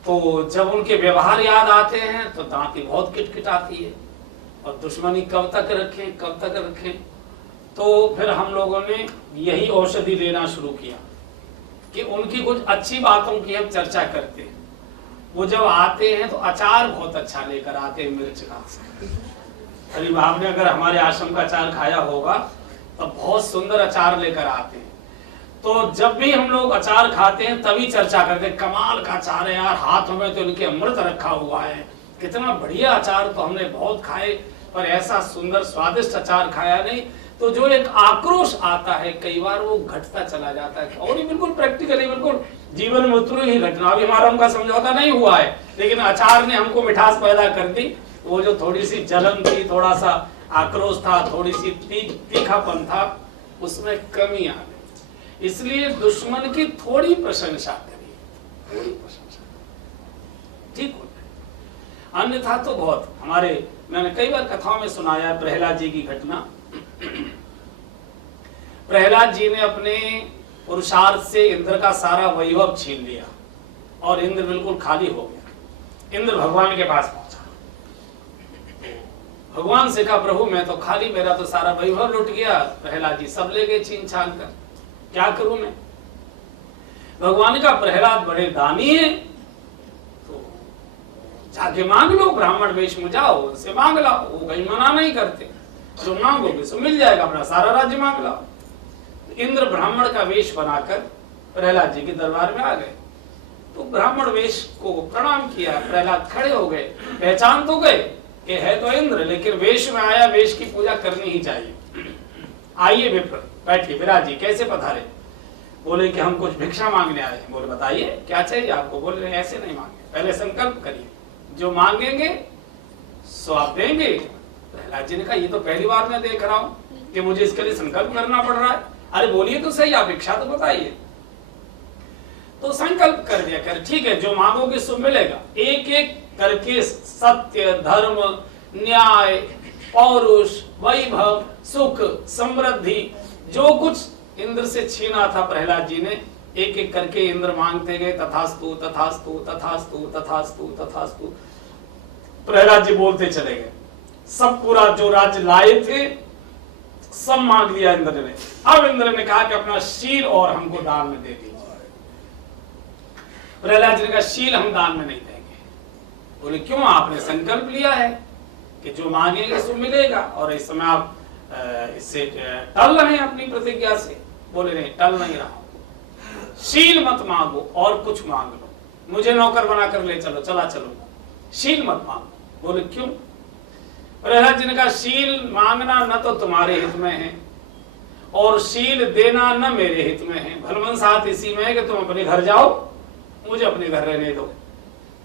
तो जब उनके व्यवहार याद आते हैं तो दांती बहुत किटकिटाती है। और दुश्मनी कब तक रखें। तो फिर हम लोगों ने यही औषधि देना शुरू किया कि उनकी कुछ अच्छी बातों की हम चर्चा करते हैं। वो जब आते हैं तो अचार बहुत अच्छा लेकर आते हैं, मिर्च का। हरि बाब ने अगर हमारे आश्रम का अचार खाया होगा तो बहुत सुंदर अचार लेकर आते हैं। तो जब भी हम लोग अचार खाते हैं तभी चर्चा करते हैं, कमाल का अचार है यार, हाथों में तो इनके अमृत रखा हुआ है, कितना बढ़िया अचार तो हमने बहुत खाए, पर ऐसा सुंदर स्वादिष्ट अचार खाया नहीं। तो जो एक आक्रोश आता है कई बार वो घटता चला जाता है। और ये बिल्कुल प्रैक्टिकली, बिल्कुल जीवन में उतरी ही घटना। अभी हमारा उनका समझौता नहीं हुआ है, लेकिन अचार ने हमको मिठास पैदा कर दी। वो जो थोड़ी सी जलन थी, थोड़ा सा आक्रोश था, थोड़ी सी तीखापन था, उसमें कमी आ गई। इसलिए दुश्मन की थोड़ी प्रशंसा करिए, थोड़ी प्रशंसा ठीक होता है। अन्यथा तो बहुत, मैंने कई बार कथाओं में सुनाया प्रहलाद जी की घटना। प्रहलाद जी ने अपने पुरुषार्थ से इंद्र का सारा वैभव छीन लिया और इंद्र बिल्कुल खाली हो गया। इंद्र भगवान के पास पहुंचा, भगवान से कहा प्रभु मैं तो खाली, मेरा तो सारा वैभव लुट गया, प्रहलाद जी सब ले गए छीन छान कर, क्या करूं मैं। भगवान का प्रहलाद बड़े दानी है, तो जाके मांग लो, ब्राह्मण वेश में जाओ, उनसे मांग लो, वो कहीं मना नहीं करते, जो मांगोगे सो मिल जाएगा, अपना सारा राज्य मांग लो। इंद्र ब्राह्मण का वेश बनाकर प्रहलाद जी के दरबार में आ गए। तो ब्राह्मण वेश को प्रणाम किया, प्रहलाद खड़े हो गए, पहचान तो गए कि है तो इंद्र, लेकिन वेश में आया, वेश की पूजा करनी ही चाहिए। आइए विप्र, बैठिए, विराज जी कैसे पधारे। बोले कि हम कुछ भिक्षा मांगने आए हैं। बोले बताइए क्या चाहिए आपको। बोले ऐसे नहीं मांगे, पहले संकल्प करिए, जो मांगेंगे सो आप देंगे। प्रहलाद जी ने कहा ये तो पहली बार मैं देख रहा हूं कि मुझे इसके लिए संकल्प करना पड़ रहा है। अरे बोलिए तो सही, आप इच्छा तो बताइए। तो संकल्प कर दिया, कर ठीक है जो मांगोगे सो मिलेगा। एक एक करके सत्य, धर्म, न्याय, पौरुष, वैभव, सुख, समृद्धि, जो कुछ इंद्र से छीना था प्रहलाद जी ने, एक एक करके इंद्र मांगते गए। तथास्तु तथास्तु तथास्तु तथास्तु तथास्तु, प्रहलाद जी बोलते चले गए। सब पूरा जो राज्य लाए थे सब मांग लिया इंद्र ने। अब इंद्र ने कहा कि अपना शील और हमको दान में दे दीजिए। प्रहलाद जी ने कहा शील हम दान में नहीं देंगे। बोले क्यों, आपने संकल्प लिया है कि जो मांगेंगे सो मिलेगा, और इस समय आप इससे टल रहे हैं अपनी प्रतिज्ञा से। बोले नहीं, टल नहीं रहा, शील मत मांगो और कुछ मांग लो, मुझे नौकर बनाकर ले चलो, चला चलूंगा, शील मत मांगो। बोले क्यों। प्रहलाद जी ने कहा शील मांगना न तो तुम्हारे हित में है और शील देना न मेरे हित में है। भलमन साथ इसी में है कि तुम अपने घर जाओ, मुझे अपने घर रहने दो।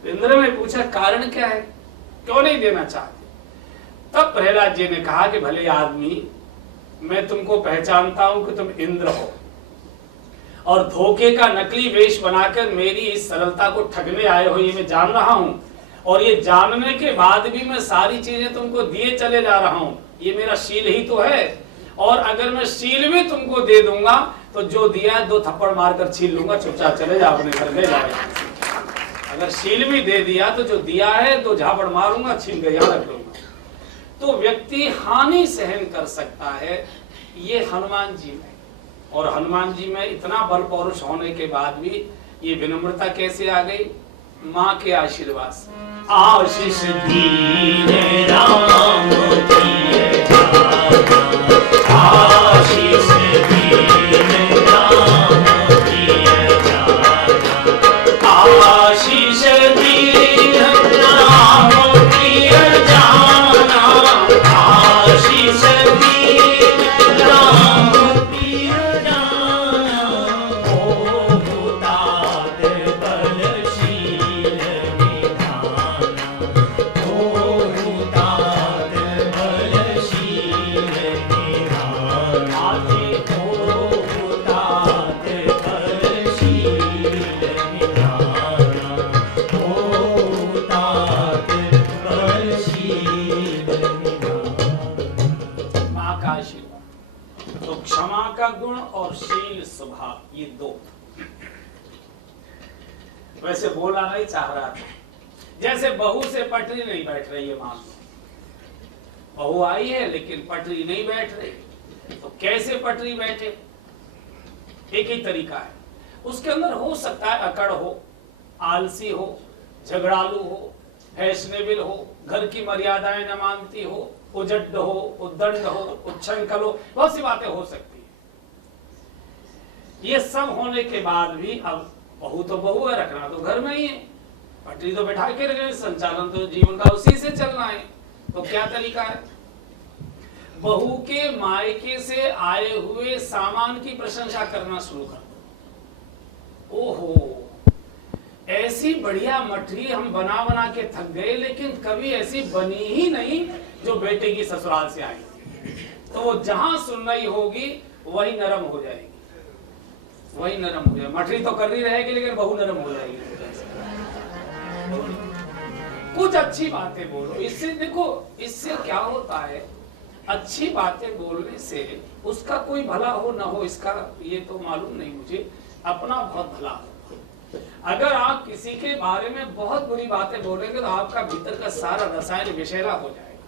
इंद्र ने पूछा कारण क्या है, क्यों नहीं देना चाहते। तब प्रहलाद जी ने कहा कि भले आदमी, मैं तुमको पहचानता हूं कि तुम इंद्र हो और धोखे का नकली वेश बनाकर मेरी इस सरलता को ठगने आए हो, ये मैं जान रहा हूं। और ये जानने के बाद भी मैं सारी चीजें तुमको दिए चले जा रहा हूं, ये मेरा शील ही तो है। और अगर मैं शील भी तुमको दे दूंगा तो जो दिया है 2 थप्पड़ मारकर छीन लूंगा, चुपचाप चले जाओ अपने घर ले जाओ। अगर शील भी दे दिया तो जो दिया है 2 झापड़ मारूंगा, छीन कर यहाँ रख लूंगा। तो व्यक्ति हानि सहन कर सकता है, ये हनुमान जी में। और हनुमान जी में इतना बल पौरुष होने के बाद भी ये विनम्रता कैसे आ गई, माँ के आशीर्वाद से। आशीष दीने राम दिए जाना, आशीष दीने राम दिए जाना, आशीष दीने राम दिए जाना, आशीष दीने राम दिए जाना। ओ हुतात बलशील निधाना, ओ हुतात बलशील निधाना, ओ हुतात बलशील निधाना, ओ हुतात बलशील निधाना। माँ का आशीर्वाद। तो क्षमा का गुण और शील स्वभाव, ये 2। वैसे बोलना नहीं चाह रहा था, जैसे बहू से पटरी नहीं बैठ रही है, मान लो बहू आई है लेकिन पटरी नहीं बैठ रही, तो कैसे पटरी बैठे? एक ही तरीका है, उसके अंदर हो सकता है अकड़ हो, आलसी हो, झगड़ालू हो, फैशनेबल हो, घर की मर्यादाएं न मानती हो, उजड्ड हो, उद्दंड हो, उच्छृंखल हो, बहुत सी बातें हो सकती है। ये सब होने के बाद भी अब बहू तो बहू है, रखना तो घर में ही है, पटरी तो बैठा के रखना, संचालन तो जीवन का उसी से चलना है। तो क्या तरीका है? बहू के मायके से आए हुए सामान की प्रशंसा करना शुरू कर दो। ओहो, ऐसी बढ़िया मठरी हम बना बना के थक गए, लेकिन कभी ऐसी बनी ही नहीं जो बेटे की ससुराल से आई थी। तो वो जहां सुनवाई होगी वही नरम हो जाएगी, वही नरम हो जाएगी। मठरी तो कर रही रहेगी लेकिन बहू नरम हो जाएगी। कुछ अच्छी बातें बोलो, इससे देखो, इससे क्या होता है, अच्छी बातें बोलने से उसका कोई भला हो ना हो इसका ये तो मालूम नहीं मुझे, अपना बहुत भला हो। अगर आप किसी के बारे में बहुत बुरी बातें बोलेंगे तो आपका भीतर का सारा रसायन विषैला हो जाएगा।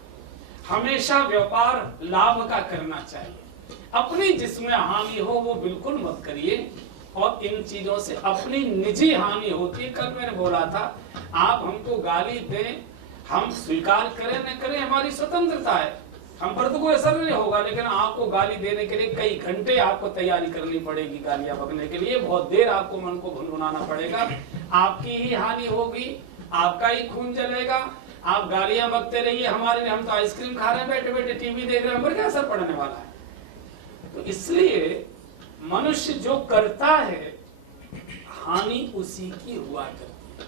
हमेशा व्यापार लाभ का करना चाहिए, अपनी जिसमें हानि हो वो बिल्कुल मत करिए, और इन चीजों से अपनी निजी हानि होती है। कल मैंने बोला था, आप हमको गाली दें, हम स्वीकार करें न करें, हमारी स्वतंत्रता है, हम पर तो कोई असर नहीं होगा, लेकिन आपको गाली देने के लिए कई घंटे आपको तैयारी करनी पड़ेगी गालियां बकने के लिए, बहुत देर आपको मन को गुनगुनाना पड़ेगा, आपकी ही हानि होगी, आपका ही खून जलेगा। आप गालियां बकते रहिए, हमारे हम तो आइसक्रीम खा रहे हैं, बैठे बैठे टीवी देख रहे हैं, हम पर क्या असर पड़ने वाला है? तो इसलिए मनुष्य जो करता है हानि उसी की हुआ करती है।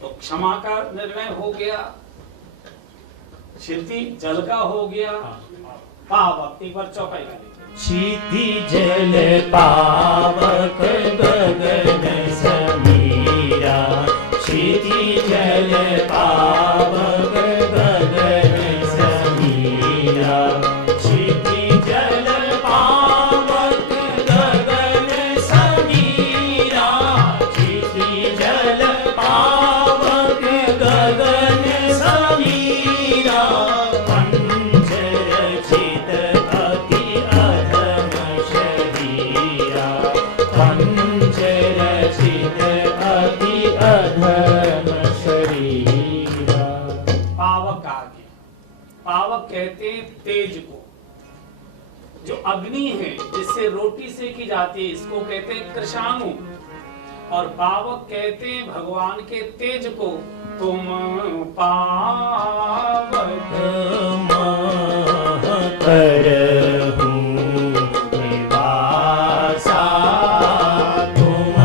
तो क्षमा का निर्णय हो गया, क्षिति जल का हो गया, पावक एक बार चौपाई का क्षिति जल पावक गगन समीरा, क्षिति जल पावक गगन समीरा, क्षिति जल पावक गगन समीरा, क्षिति जल पावक गगन समीरा, पंच रचित अति अधम शरीरा, पंच रचित अति अधम शरीरा। पावक आ गया। पावक कहते हैं तेज को, जो अग्नि है जिससे रोटी सेकी जाती है, इसको कहते हैं कृषाणु। और पावक कहते हैं भगवान के तेज को। तुम पावक करहूं निवासा, तुम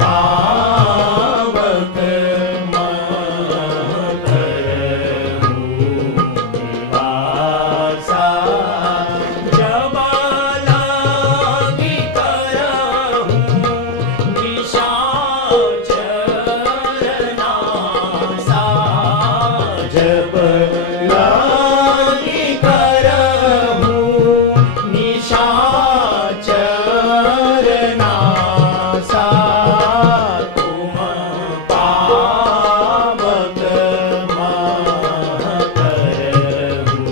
पावक करहूं निवासा, जब लागी करहूं निशाचर नासा, जब लागी करहूं निशाचर नासा, तुम पावक करहूं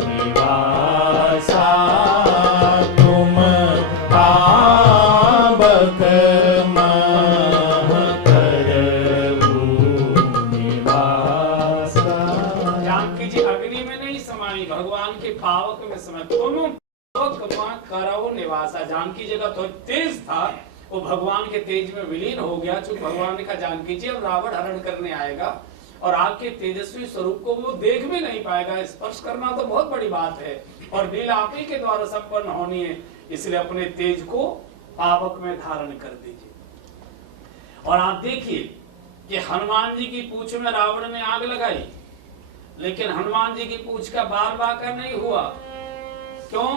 निवासा, तुम पावक करहूं निवासा। जानकी जी अग्नि में नहीं समाई, भगवान के पावक में समाई। तुम पावक करो निवासा। जानकी जी का तो तेज था, वो भगवान के तेज में विलीन हो गया। चूंकि भगवान ने कहा जानकी जी अब रावण हरण करने आएगा और आपके तेजस्वी स्वरूप को वो देख भी नहीं पाएगा, स्पर्श करना तो बहुत बड़ी बात है और लीला आप ही के द्वारा संपन्न होनी है, इसलिए अपने तेज को पावक में धारण कर दीजिए। और आप देखिए कि हनुमान जी की पूंछ में रावण ने आग लगाई, लेकिन हनुमान जी की पूंछ का बाल बांका नहीं हुआ। क्यों?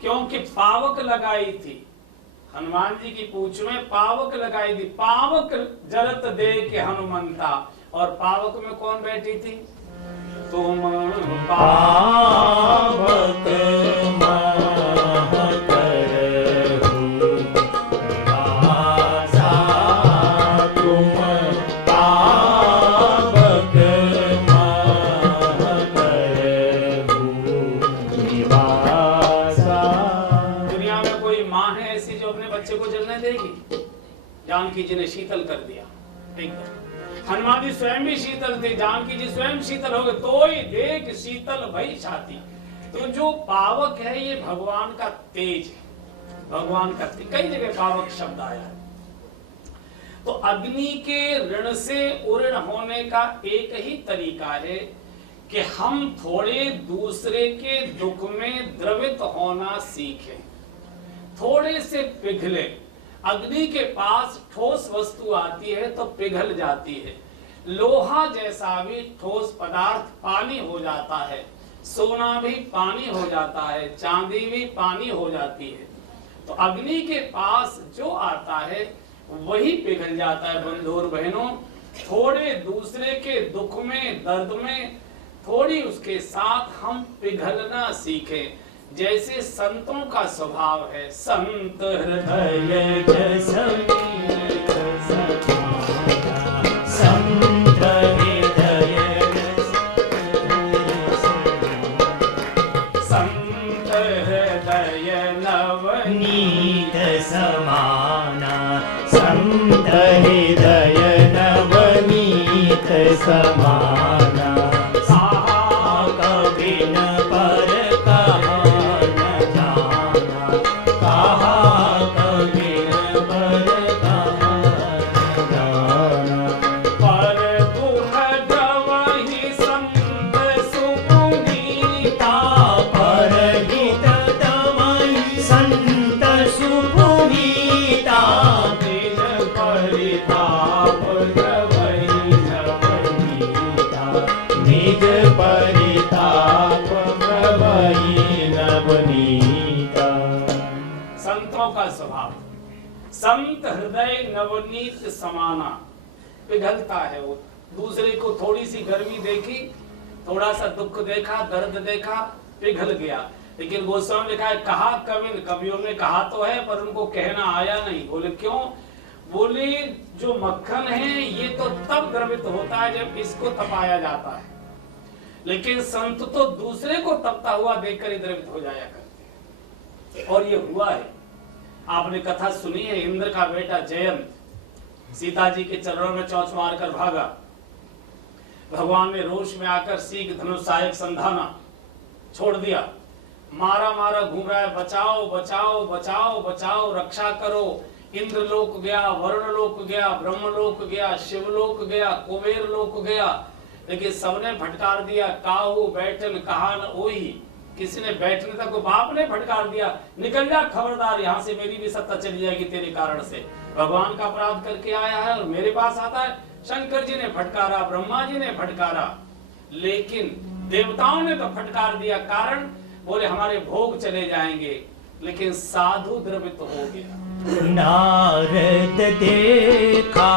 क्योंकि पावक लगाई थी। हनुमान जी की पूंछ में पावक लगाई थी। पावक जरत दे के हनुमंता, और पावक में कौन बैठी थी? तुम पावक करहूं निवासा, तुम पावक करहूं जानकी जी ने शीतल कर दिया। एकदम हनुमान जी स्वयं भी शीतल थे, जानकी जी स्वयं शीतल हो गए। तो ही देख शीतल भई छाती। तो जो पावक है ये भगवान का तेज है, भगवान का तेज। कई जगह पावक शब्द आया है। तो अग्नि के ऋण से उऋण होने का एक ही तरीका है कि हम थोड़े दूसरे के दुख में द्रवित होना सीखें, थोड़े से पिघले। अग्नि के पास ठोस वस्तु आती है तो पिघल जाती है। लोहा जैसा भी ठोस पदार्थ पानी हो जाता है, सोना भी पानी हो जाता है, चांदी भी पानी हो जाती है। तो अग्नि के पास जो आता है वही पिघल जाता है। बंधु और बहनों, थोड़े दूसरे के दुख में, दर्द में थोड़ी उसके साथ हम पिघलना सीखें, जैसे संतों का स्वभाव है। संत हृदय समीर समाना, संत हृदय संत हृदय नवनीत समाना, संत हृदय नवनीत समाना। कभी न पर कहा न जाना, कहा कभी न पर कहा न जाना। पर दुख द्रवहि संत सुपुनीता, पर हित दमहि संत सुपुनीता। निज परिताप द्रवहि नवनीता, निज परिताप प्रभहि नवनीता। संतों का स्वभाव। संत हृदय नवनीत समाना, पिघलता है वो। दूसरे को थोड़ी सी गर्मी देखी, थोड़ा सा दुख देखा, दर्द देखा, पिघल गया। लेकिन गोस्वामी ने लिखा है, कहा कविन, कवियों ने कहा तो है पर उनको कहना आया नहीं। बोले क्यों? बोले जो मक्खन है ये तो तब द्रवित होता है जब इसको तपाया जाता है, लेकिन संत तो दूसरे को तपता हुआ देखकर ही द्रवित हो जाया करते हैं। और ये हुआ है। आपने कथा सुनी है, इंद्र का बेटा जयंत सीता जी के चरणों में चौंच मारकर भागा। भगवान ने रोष में आकर सीख धनुष सहायक संधाना, छोड़ दिया। मारा मारा घूम रहा है, बचाओ बचाओ बचाओ बचाओ, रक्षा करो। इंद्र लोक गया, वरुण लोक गया, ब्रह्म लोक गया, शिव लोक गया, कुबेर लोक गया, लेकिन सबने फटकार दिया। काहू बैठन कहा न ओही, किसी ने बैठने तक, बाप ने फटकार दिया, निकल जा खबरदार, यहाँ से मेरी भी सत्ता चली जाएगी तेरे कारण से। भगवान का अपराध करके आया है और मेरे पास आता है। शंकर जी ने फटकारा, ब्रह्मा जी ने फटकारा, लेकिन देवताओं ने तो फटकार दिया। कारण बोले हमारे भोग चले जाएंगे, लेकिन साधु द्रवित हो गया। नारद देखा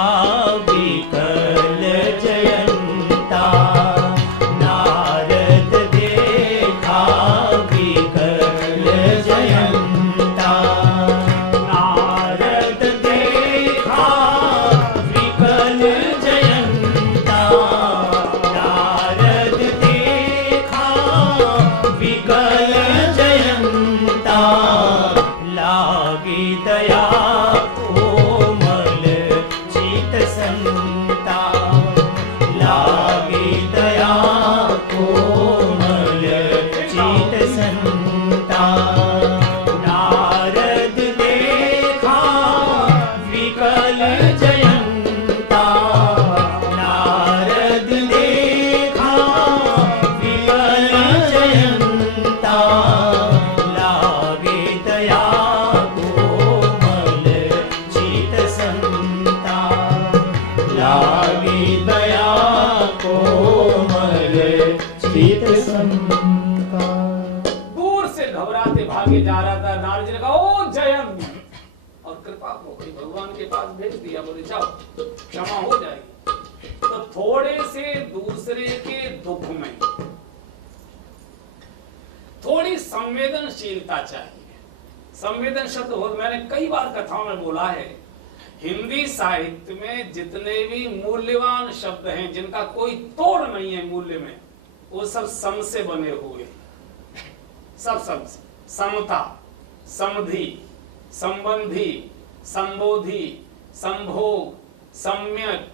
विकल जयंता, नारद देखा विकल जयंता। नारद देखा विकल जयंता, नारद देखा विकल जयंता। लागी दया कोमल चित संता, लागी दया कोमल चित संता। नारद देखा विकल जयंता, नारद देखा विकल जयंता। लागे दया कोमल चित संता, लागे दया कोमल चित संता। दूर से घबराते भागे जा रहा था। नारद जी ने कहा ओ जयंत, और कृपा हो गई, भगवान के पास भेज दिया। बोले जाओ क्षमा हो जाएगी। तो थोड़े से दूसरे के दुख में थोड़ी संवेदनशीलता चाहिए। संवेदन शब्द बहुत मैंने कई बार कथाओं में बोला है। हिंदी साहित्य में जितने भी मूल्यवान शब्द हैं, जिनका कोई तोड़ नहीं है मूल्य में, वो सब सम से बने हुए। सब सम से। समता, समधि, संबंधी, संबोधि, संभोग, सम्यक,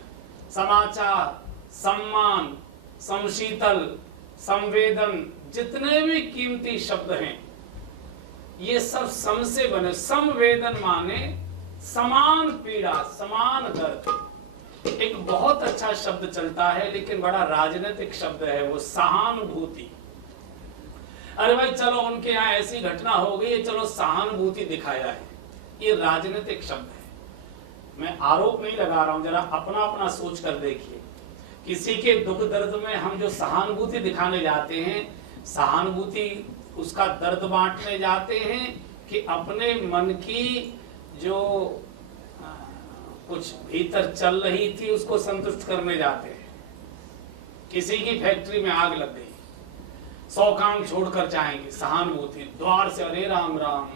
समाचार, सम्मान, समशीतल, संवेदन, जितने भी कीमती शब्द हैं ये सब सम से बने। संवेदन माने समान पीड़ा, समान दर्द। एक बहुत अच्छा शब्द चलता है लेकिन बड़ा राजनीतिक शब्द है, वो सहानुभूति। अरे भाई चलो उनके यहाँ ऐसी घटना हो गई, चलो सहानुभूति दिखाया है, ये राजनीतिक शब्द है। मैं आरोप नहीं लगा रहा हूं, जरा अपना अपना सोच कर देखिए। किसी के दुख दर्द में हम जो सहानुभूति दिखाने जाते हैं, सहानुभूति उसका दर्द बांटने जाते हैं कि अपने मन की जो कुछ भीतर चल रही थी उसको संतुष्ट करने जाते हैं। किसी की फैक्ट्री में आग लग गई, 100 काम छोड़कर जाएंगे, सहानुभूति द्वार से, अरे राम राम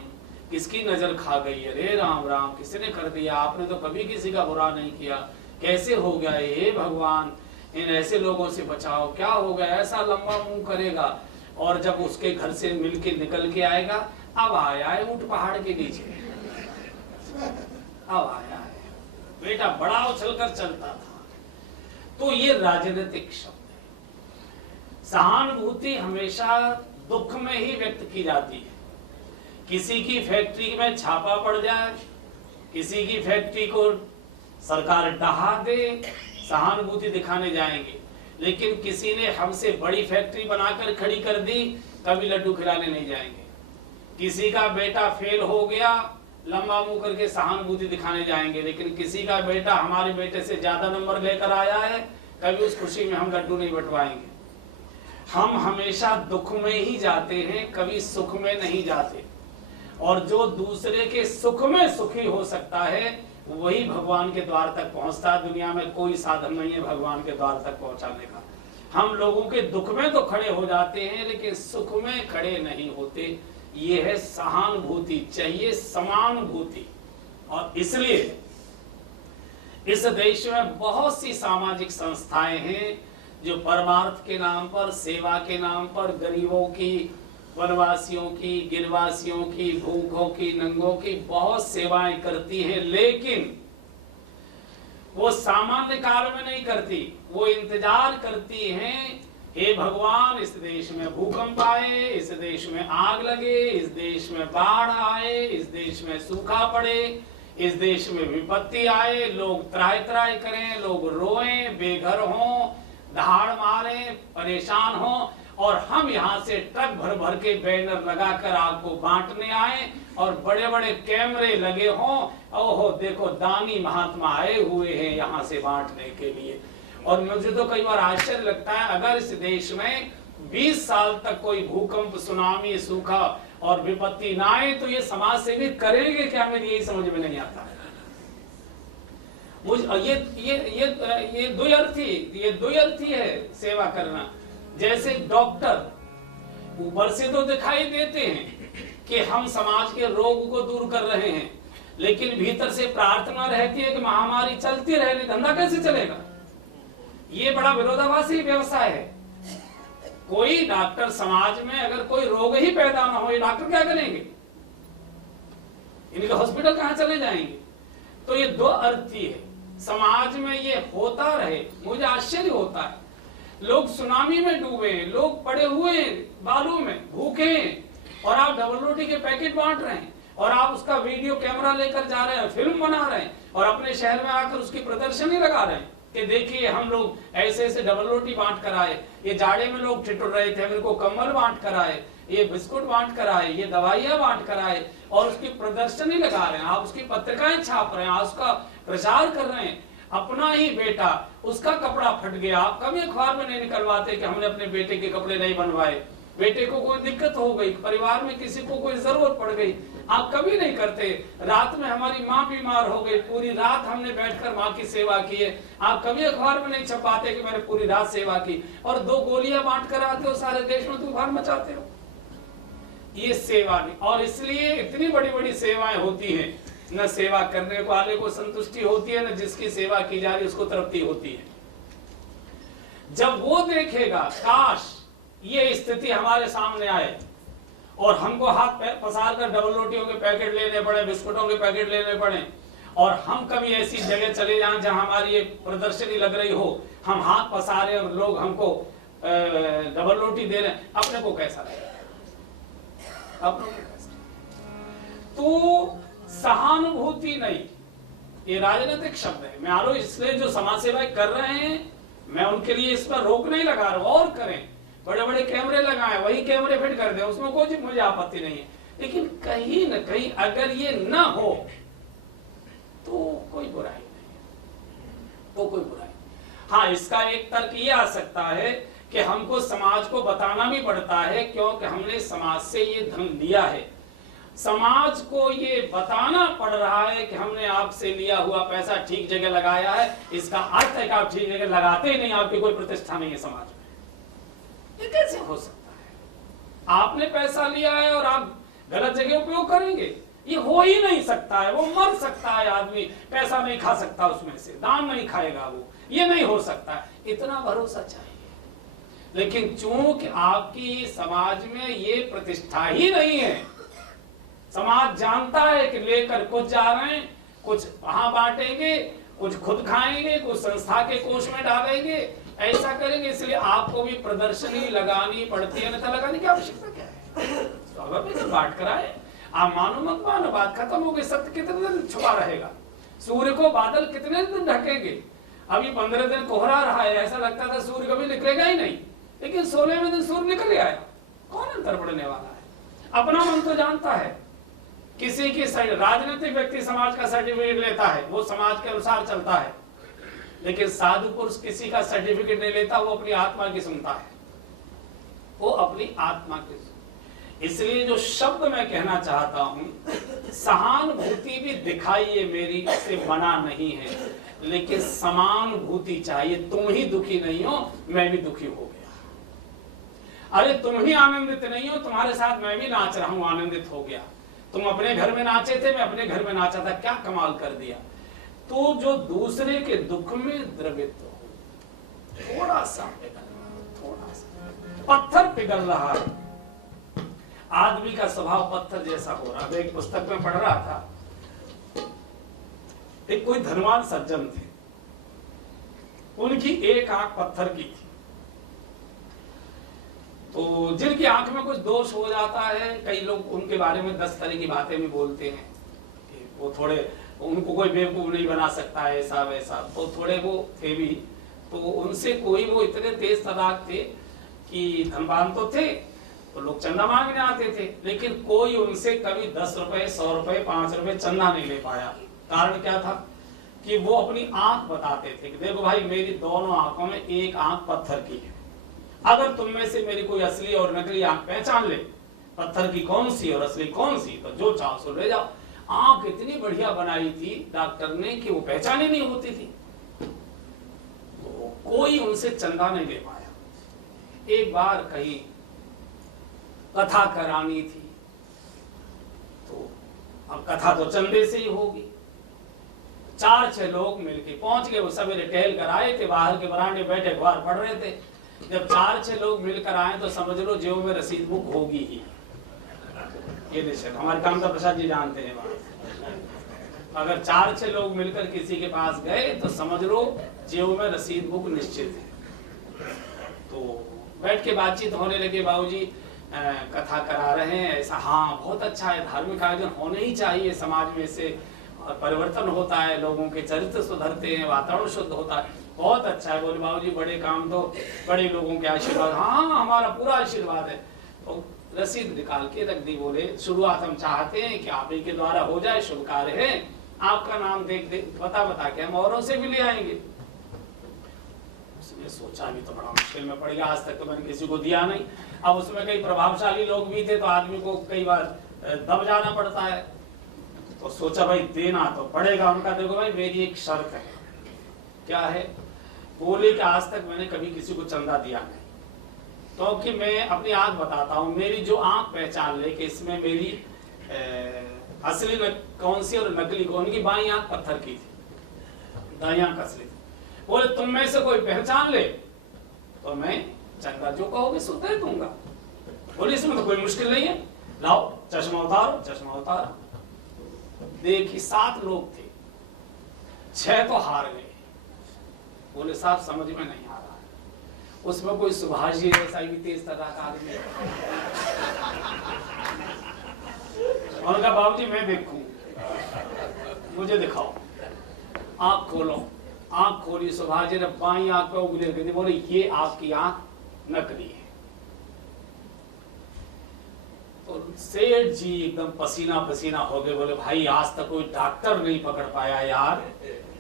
किसकी नजर खा गई, अरे राम राम किसी ने कर दिया, आपने तो कभी किसी का बुरा नहीं किया, कैसे हो गया, हे भगवान इन ऐसे लोगों से बचाओ, क्या हो गया, ऐसा लंबा मुंह करेगा। और जब उसके घर से मिलके निकल के आएगा, अब आया है ऊंट पहाड़ के नीचे, अब आया है बेटा, बड़ा उछलकर चलता था। तो ये राजनीतिक शब्द है। सहानुभूति हमेशा दुख में ही व्यक्त की जाती है। किसी की फैक्ट्री में छापा पड़ जाए, किसी की फैक्ट्री को सरकार डहा दे, सहानुभूति दिखाने जाएंगे। लेकिन किसी ने हमसे बड़ी फैक्ट्री बनाकर खड़ी कर दी, कभी लड्डू खिलाने नहीं जाएंगे। किसी का बेटा फेल हो गया, लंबा मुंह करके सहानुभूति दिखाने जाएंगे। लेकिन किसी का बेटा हमारे बेटे से ज्यादा नंबर लेकर आया है, कभी उस खुशी में हम लड्डू नहीं बंटवाएंगे। हम हमेशा दुख में ही जाते हैं, कभी सुख में नहीं जाते। और जो दूसरे के सुख में सुखी हो सकता है वही भगवान के द्वार तक पहुंचता है। दुनिया में कोई साधन नहीं है भगवान के द्वार तक पहुंचाने का। हम लोगों के दुख में तो खड़े हो जाते हैं लेकिन सुख में खड़े नहीं होते। ये है सहानुभूति, चाहिए समानुभूति। और इसलिए इस देश में बहुत सी सामाजिक संस्थाएं हैं जो परमार्थ के नाम पर, सेवा के नाम पर गरीबों की, वनवासियों की, गिरवासियों की, भूखों की, नंगों की बहुत सेवाएं करती हैं। लेकिन वो सामान्य काल में नहीं करती, वो इंतजार करती हैं, हे भगवान इस देश में भूकंप आए, इस देश में आग लगे, इस देश में बाढ़ आए, इस देश में सूखा पड़े, इस देश में विपत्ति आए, लोग त्राय त्राय करें, लोग रोएं, बेघर हों, दहाड़ मारें, परेशान हों, और हम यहाँ से ट्रक भर भर के बैनर लगाकर आपको बांटने आए और बड़े बड़े कैमरे लगे हों, ओहो देखो दानी महात्मा आए हुए हैं यहाँ से बांटने के लिए। और मुझे तो कई बार आश्चर्य लगता है, अगर इस देश में 20 साल तक कोई भूकंप, सुनामी, सूखा और विपत्ति ना आए तो ये समाज सेवी करेंगे क्या, मेरी यही समझ में नहीं आता। मुझे ये द्व्यर्थी है सेवा करना। जैसे डॉक्टर ऊपर से तो दिखाई देते हैं कि हम समाज के रोग को दूर कर रहे हैं, लेकिन भीतर से प्रार्थना रहती है कि महामारी चलती रहे, नहीं धंधा कैसे चलेगा। ये बड़ा विरोधाभासी व्यवसाय है। कोई डॉक्टर समाज में अगर कोई रोग ही पैदा ना हो, ये डॉक्टर क्या करेंगे, इनके हॉस्पिटल कहां चले जाएंगे। तो ये दो अर्थी है, समाज में ये होता रहे। मुझे आश्चर्य होता है, लोग सुनामी में डूबे, लोग पड़े हुए बालू में भूखे हैं, और आप डबल रोटी के पैकेट बांट रहे हैं, और आप उसका वीडियो कैमरा लेकर जा रहे हैं, फिल्म बना रहे हैं, और अपने शहर में आकर उसकी प्रदर्शनी लगा रहे हैं कि देखिए हम लोग ऐसे ऐसे डबल रोटी बांट कर आए, ये जाड़े में लोग ठिठुर रहे थे, मेरे को कम्बल बांट कर आए, ये बिस्कुट बांट कर आए, ये दवाइयां बांट कर आए, और उसकी प्रदर्शनी लगा रहे हैं, आप उसकी पत्रिकाएं छाप रहे हैं, आप उसका प्रचार कर रहे हैं। अपना ही बेटा, उसका कपड़ा फट गया, आप कभी अखबार में नहीं निकलवाते कि हमने अपने बेटे के कपड़े नहीं बनवाए। बेटे को कोई दिक्कत हो गई, परिवार में किसी को कोई जरूरत पड़ गई, आप कभी नहीं करते। रात में हमारी माँ बीमार हो गई, पूरी रात हमने बैठकर माँ की सेवा की है, आप कभी अखबार में नहीं छपाते कि मैंने पूरी रात सेवा की, और 2 गोलियां बांट कर आते हो, सारे देश में तूफान मचाते हो। ये सेवा नहीं। और इसलिए इतनी बड़ी बड़ी सेवाएं होती हैं, न सेवा करने वाले को संतुष्टि होती है, न जिसकी सेवा की जा रही उसको तृप्ति होती है। जब वो देखेगा काश ये स्थिति हमारे सामने आए और हमको हाथ पैर पसार कर डबल रोटियों के पैकेट लेने पड़े, बिस्कुटों के पैकेट लेने पड़े, और हम कभी ऐसी जगह चले जाएं जहां हमारी ये प्रदर्शनी लग रही हो, हम हाथ पसारे और लोग हमको डबल रोटी दे रहे हैं, अपने को कैसा लगेगा? अपने को कैसा? तो सहानुभूति नहीं, ये राजनीतिक शब्द है। मैं आरो इसलिए जो समाज सेवाएं कर रहे हैं, मैं उनके लिए इस पर रोक नहीं लगा रहा हूं, और करें, बड़े बड़े कैमरे लगाएं, वही कैमरे फिट कर दें, उसमें कोई मुझे आपत्ति नहीं है। लेकिन कहीं न कहीं अगर ये न हो तो कोई बुराई नहीं, तो कोई बुराई। हाँ, इसका एक तर्क ये आ सकता है कि हमको समाज को बताना भी पड़ता है, क्योंकि हमने समाज से ये धन लिया है। समाज को ये बताना पड़ रहा है कि हमने आपसे लिया हुआ पैसा ठीक जगह लगाया है, इसका अर्थ है कि आप ठीक जगह लगाते ही नहीं, आपकी कोई प्रतिष्ठा नहीं है समाज में। ये कैसे हो सकता है? आपने पैसा लिया है और आप गलत जगह उपयोग करेंगे, ये हो ही नहीं सकता है। वो मर सकता है आदमी, पैसा नहीं खा सकता, उसमें से दान नहीं खाएगा वो, ये नहीं हो सकता है। इतना भरोसा चाहिए। लेकिन चूंकि आपकी समाज में ये प्रतिष्ठा ही नहीं है, समाज जानता है कि लेकर कुछ जा रहे हैं, कुछ वहां बांटेंगे, कुछ खुद खाएंगे, कुछ संस्था के कोष में डालेंगे, ऐसा करेंगे, इसलिए आपको भी प्रदर्शनी लगानी पड़ती है। अन्यथा लगाने की आवश्यकता क्या है? स्वाभाविक है, बांट कराए। आप मानो मत मानो, बात खत्म हो गई। सत्य कितने दिन छुपा रहेगा? सूर्य को बादल कितने दिन ढकेंगे? अभी 15 दिन कोहरा रहा है, ऐसा लगता था सूर्य कभी निकलेगा ही नहीं, लेकिन 16वें दिन सूर्य निकल आया। कौन अंतर पड़ने वाला है? अपना मन तो जानता है। किसी की राजनीतिक व्यक्ति समाज का सर्टिफिकेट लेता है, वो समाज के अनुसार चलता है, लेकिन साधु पुरुष किसी का सर्टिफिकेट नहीं लेता, वो अपनी आत्मा की सुनता है, वो अपनी आत्मा की। इसलिए जो शब्द मैं कहना चाहता हूं, सहानुभूति भी दिखाइए मेरी, से मना नहीं है, लेकिन समानुभूति चाहिए। तुम ही दुखी नहीं हो, मैं भी दुखी हो गया। अरे तुम ही आनंदित नहीं हो, तुम्हारे साथ मैं भी नाच रहा हूं, आनंदित हो गया। तुम अपने घर में नाचे थे, मैं अपने घर में नाचा था, क्या कमाल कर दिया। तो जो दूसरे के दुख में द्रवित हो, थोड़ा सा थोड़ा सा पत्थर पिघल रहा है, आदमी का स्वभाव पत्थर जैसा हो रहा है। एक पुस्तक में पढ़ रहा था, एक कोई धनवान सज्जन थे, उनकी एक आंख पत्थर की थी। तो जिनकी आंख में कुछ दोष हो जाता है, कई लोग उनके बारे में 10 तरह की बातें भी बोलते हैं कि वो थोड़े, उनको कोई बेवकूफ नहीं बना सकता, ऐसा वैसा। तो थोड़े वो थे भी, तो उनसे कोई, वो इतने तेज तलाक थे कि धनवान तो थे, तो लोग चंदा मांगने आते थे, लेकिन कोई उनसे कभी 10 रुपए, 100 रुपए, 5 रुपए चंदा नहीं ले पाया। कारण क्या था कि वो अपनी आंख बताते थे कि देखो भाई, मेरी दोनों आंखों में एक आंख पत्थर की है, अगर तुम में से मेरी कोई असली और नकली आंख पहचान ले, पत्थर की कौन सी और असली कौन सी, तो जो चाहो सो ले जाओ। आंख इतनी बढ़िया बनाई थी डॉक्टर ने कि वो पहचानी नहीं होती थी, तो कोई उनसे चंदा नहीं ले पाया। एक बार कहीं कथा करानी थी, तो अब कथा तो चंदे से ही होगी। 4-6 लोग मिलके पहुंच गए, वो सवेरे टहल कर आए थे, बाहर के बरामदे बैठे अखबार पढ़ रहे थे। जब 4-6 लोग मिलकर आए तो समझ लो जेब में रसीद बुक होगी ही। ये निश्चित, हमारे कामता प्रसाद जी जानते हैं बात। अगर 4-6 लोग मिलकर किसी के पास गए तो समझ लो जेब में रसीद बुक निश्चित है। तो बैठ के बातचीत होने लगे, बाबूजी कथा करा रहे हैं, ऐसा, हाँ बहुत अच्छा है, धार्मिक आयोजन होने ही चाहिए, समाज में से परिवर्तन होता है, लोगों के चरित्र सुधरते हैं, वातावरण शुद्ध होता है, बहुत अच्छा है। बोले बाबूजी बड़े काम तो बड़े लोगों के आशीर्वाद, हाँ हमारा पूरा आशीर्वाद है। तो रसीद निकाल के रख दी, बोले शुरुआत हम चाहते हैं कि आप ही के द्वारा हो जाए, शुभ कार्य है, आपका नाम देख बता के हम औरों से भी ले आएंगे। उसने सोचा भी तो बड़ा मुश्किल में पड़ गया, आज तक तो मैंने किसी को दिया नहीं। अब उसमें कई प्रभावशाली लोग भी थे, तो आदमी को कई बार दब जाना पड़ता है। तो सोचा भाई देना तो पड़ेगा। उनका देखो भाई मेरी एक शर्त है। क्या है? बोले कि आज तक मैंने कभी किसी को चंदा दिया नहीं, क्योंकि तो मैं अपनी आंख बताता हूँ, मेरी जो आंख पहचान ले कि इसमें मेरी असली कौन सी और नकली कौन की। बाई आंख पत्थर की थी, दाई आंख असली थी। बोले तुम में से कोई पहचान ले तो मैं चंदा जो कहोगे सो दे दूंगा। बोले इसमें तो कोई मुश्किल नहीं है, लाओ चश्मा उतारो। चश्मा उतारा, देखी 7 लोग थे, 6 तो हार गए। बोले साहब समझ में नहीं आ रहा है, उसमें कोई सुभाष जी जैसा भी तेज तर्रार आदमी। उन्होंने कहा बाबूजी मैं देखूं, मुझे दिखाओ। आंख खोलो। आंख खोली, सुभाष जी ने बाई आंख पे उंगली रख दी, बोले ये आपकी आंख नकली है। तो सेठ जी एकदम पसीना पसीना हो गए, बोले भाई आज तक कोई डॉक्टर नहीं पकड़ पाया यार,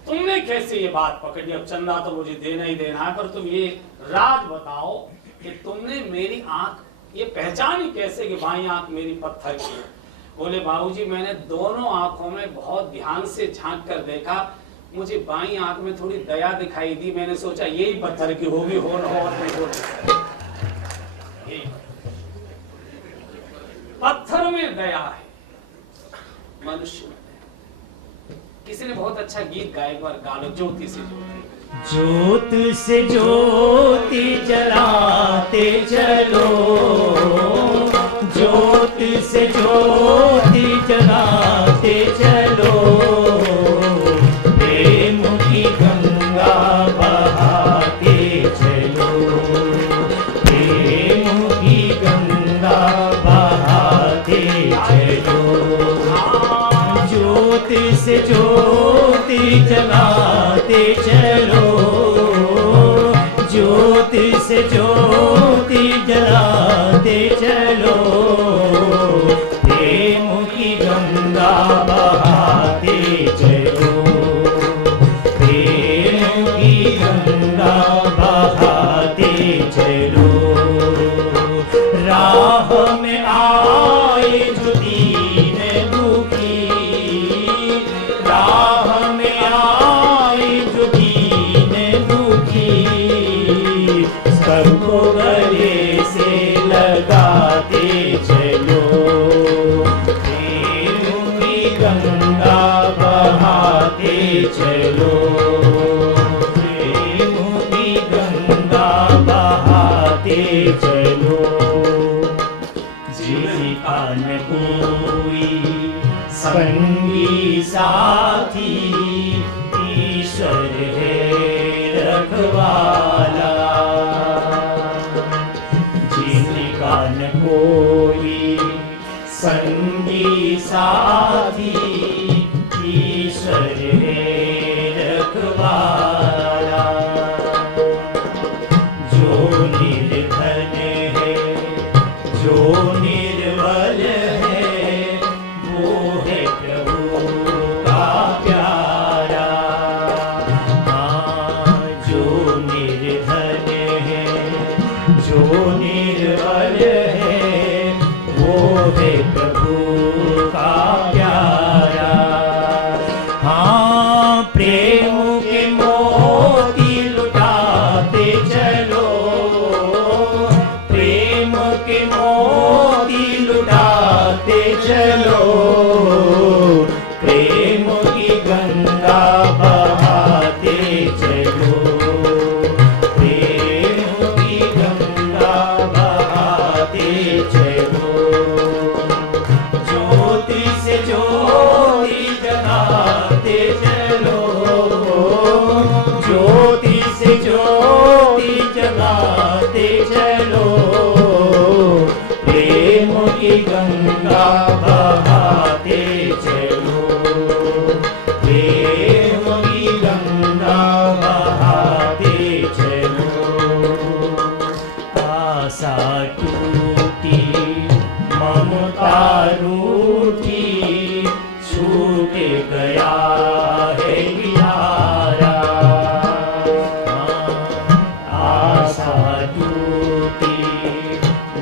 तुमने कैसे ये बात पकड़ी? अब चंदा तो मुझे देना ही देना है, पर तुम ये राज बताओ कि तुमने मेरी आंख ये पहचानी कैसे कि बाई आंख मेरी पत्थर की है? बोले बाबूजी मैंने दोनों आंखों में बहुत ध्यान से झांक कर देखा, मुझे बाई आंख में थोड़ी दया दिखाई दी, मैंने सोचा यही पत्थर की होगी, हो न हो नहीं हो। पत्थर में दया है, मनुष्य में दया। किसी ने बहुत अच्छा गीत गाया, एक बार गा लो, ज्योति से ज्योत से ज्योति जलाते चलो, ज्योत से ज्योति जलाते चलो, प्रेम की गंगा बहाते चलो, प्रेम की गंगा बहाते चलो, ज्योत से ज्योति जलाते चलो, ज्योत से ज्योति जलाते चलो, प्रेम की गंगा बहाते चलो, प्रेम की गंगा बहाते चलो, राह में आए जो दीन दुखी, राह में आए जो दीन दुखी, सबको गले से लगाते चलो, प्रेम की गंगा बहाते चलो, प्रेम की गंगा बहाते चलो, जीविका न कोई संगी साथी, ईश्वर है रखवाला, जीविका न कोई संगी साथी, ईश्वर है रखवाला, जो निर्धन है जो निर्बल है, वो है प्रभु का प्यारा, हाँ जो निर्धन है जो निर्बल है, वो है प्रभु का प्यारा, हाँ प्रेम के मोती लुटाते चलो, प्रेम के मोती लुटाते चलो, प्रेम की गंगा बहाते चलो, प्रेम की गंगा बहाते चलो, ज्योति से ज्योति जलाते चलो, ज्योति से ज्योति जलाते चलो, प्रेम की गंगा बहाते चलो, प्रेम की गंगा बहाते चलो, आशा टूटी ममता रूठी, छूट गया है किनारा, आशा टूटी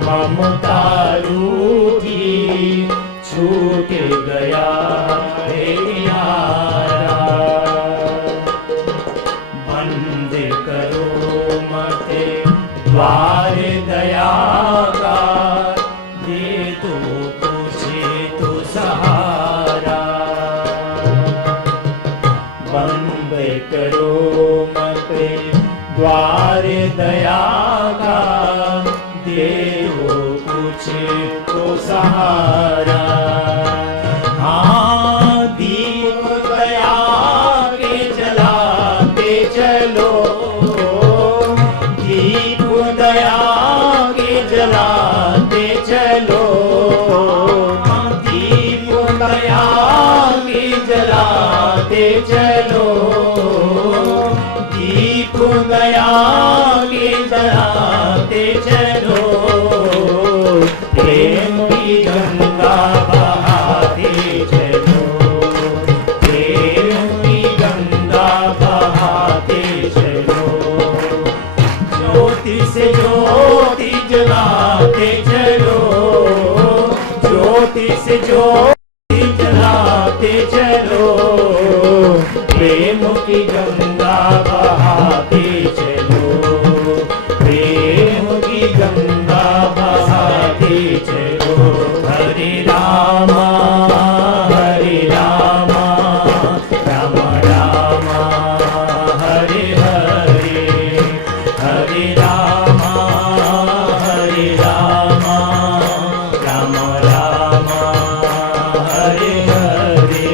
ममता रूठी, छूट गया है किनारा, बंद करो मत द्वार दया का, दे दो तुझे तो सहारा, बंद करो मत द्वार दया का, दे दो कुछ तो सहारा, हाँ दीप दया के दया की जलाते चलो, प्रेम की गंगा बहाते चलो, प्रेम की गंगा बहाते चलो, ज्योति से ज्योति जलाते चलो, ज्योति से ज्योति जलाते चलो, प्रेम की गंगा बहाते चलो, प्रेम की गंगा बहाते चलो। हरे रामा राम रामा हरे हरे, हरे रामा राम रामा हरे हरे,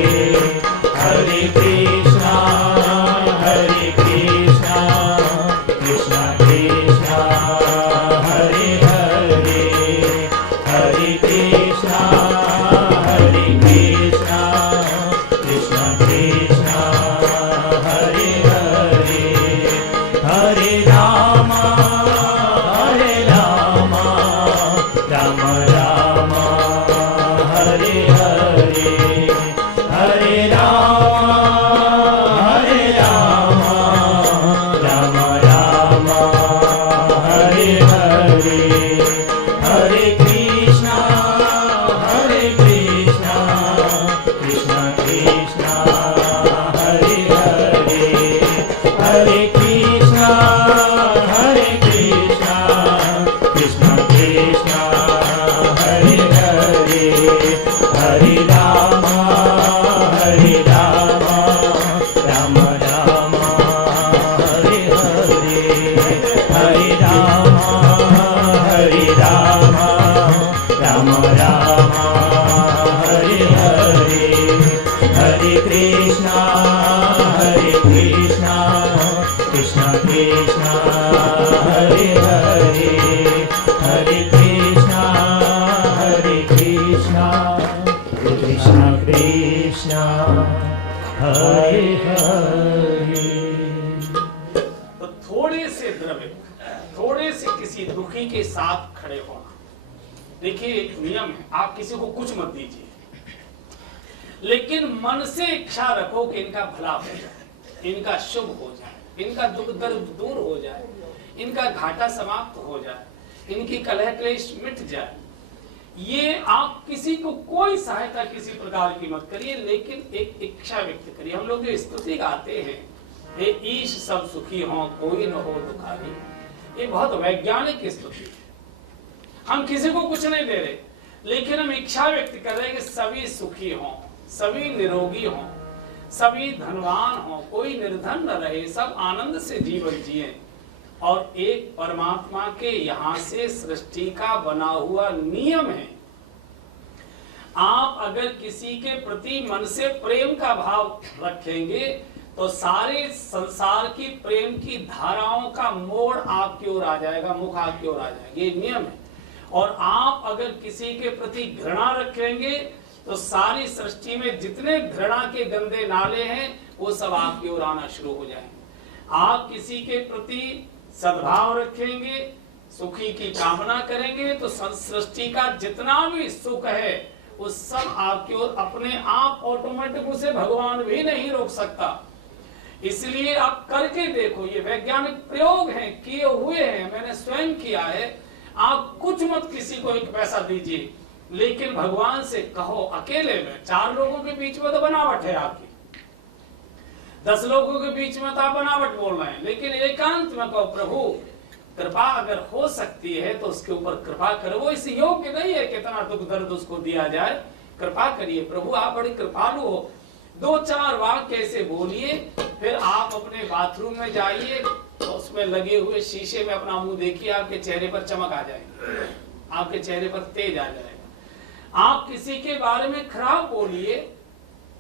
हरे कृष्णा कृष्णा कृष्णा हरे हरे, हरे कृष्णा कृष्णा कृष्णा हरे हरे, हरे रामा राम राम हरे हरे, हरे रामा राम राम हरे हरे, हरे कृष्णा कृष्णा कृष्णा हरे हरे, हरे कृष्णा कृष्णा कृष्णा हरे हरे, हरे रामा राम राम हरे हरे, हरे रामा राम हरे हरे, हरे कृष्णा कृष्णा कृष्णा हरे हरे, हरे कृष्णा कृष्णा कृष्णा हरे हरे। तो थोड़े से द्रव्य, थोड़े से किसी दुखी के साथ खड़े होना। देखिए एक नियम है, आप किसी को कुछ मत दीजिए, लेकिन मन से इच्छा रखो कि इनका भला हो जाए, इनका शुभ हो जाए, इनका दुख दर्द दूर हो जाए, इनका घाटा समाप्त हो जाए, इनकी कलह क्लेश मिट जाए। ये आप किसी को कोई सहायता किसी प्रकार की मत करिए, लेकिन एक इच्छा व्यक्त करिए। हम लोग जो स्तुति गाते हैं, हे ईश सब सुखी हों कोई न हो दुखारी, ये बहुत वैज्ञानिक स्तुति है। हम किसी को कुछ नहीं दे रहे, लेकिन हम इच्छा व्यक्त कर रहे हैं कि सभी सुखी हों, सभी निरोगी हों, सभी धनवान हों, कोई निर्धन न रहे, सब आनंद से जीवन जिए। और एक परमात्मा के यहाँ से सृष्टि का बना हुआ नियम है, आप अगर किसी के प्रति मन से प्रेम का भाव रखेंगे तो सारे संसार की प्रेम की धाराओं का मोड़ आपकी ओर आ जाएगा, मुख आपकी ओर आ जाएगा, ये नियम है। और आप अगर किसी के प्रति घृणा रखेंगे तो सारी सृष्टि में जितने घृणा के गंदे नाले हैं वो सब आपकी ओर आना शुरू हो जाएंगे। आप किसी के प्रति सद्भाव रखेंगे, सुखी की कामना करेंगे तो सृष्टि का जितना भी सुख है वो सब आपकी ओर अपने आप ऑटोमेटिक, उसे भगवान भी नहीं रोक सकता। इसलिए आप करके देखो, ये वैज्ञानिक प्रयोग हैं, किए हुए हैं, मैंने स्वयं किया है। आप कुछ मत किसी को एक पैसा दीजिए, लेकिन भगवान से कहो अकेले में। 4 लोगों के बीच में तो बनावट है आपकी, 10 लोगों के बीच में तो आप बनावट बोल रहे हैं, लेकिन एकांत में कहो प्रभु कृपा अगर हो सकती है तो उसके ऊपर कृपा करो। वो इस योग्य नहीं है कितना दुख दर्द उसको दिया जाए, कृपा करिए प्रभु, आप बड़ी कृपालु हो। 2-4 वाक्य ऐसे बोलिए, फिर आप अपने बाथरूम में जाइए, तो उसमें लगे हुए शीशे में अपना मुंह देखिए, आपके चेहरे पर चमक आ जाएगी, आपके चेहरे पर तेज आ जाएगा। आप किसी के बारे में खराब बोलिए,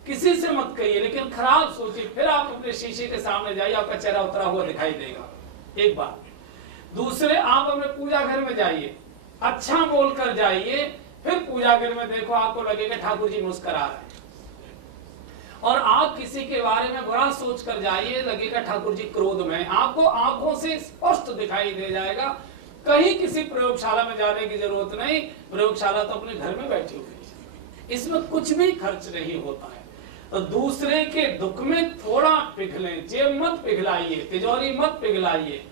किसी से मत कहिए, लेकिन खराब सोचिए, फिर आप अपने शीशे के सामने जाइए, आपका चेहरा उतरा हुआ दिखाई देगा। एक बात। दूसरे, आप अपने पूजा घर में जाइए, अच्छा बोलकर जाइए, फिर पूजा घर में देखो आपको लगेगा ठाकुर जी मुस्कुरा रहे हैं। और आप किसी के बारे में बुरा सोच कर जाइए, लगेगा ठाकुर जी क्रोध में, आपको आंखों से स्पष्ट दिखाई दे जाएगा। कहीं किसी प्रयोगशाला में जाने की जरूरत नहीं, प्रयोगशाला तो अपने घर में बैठी हुई है, इसमें कुछ भी खर्च नहीं होता है। तो दूसरे के दुख में थोड़ा पिघलें, जेब मत पिघलाइए, तिजोरी मत पिघलाइए,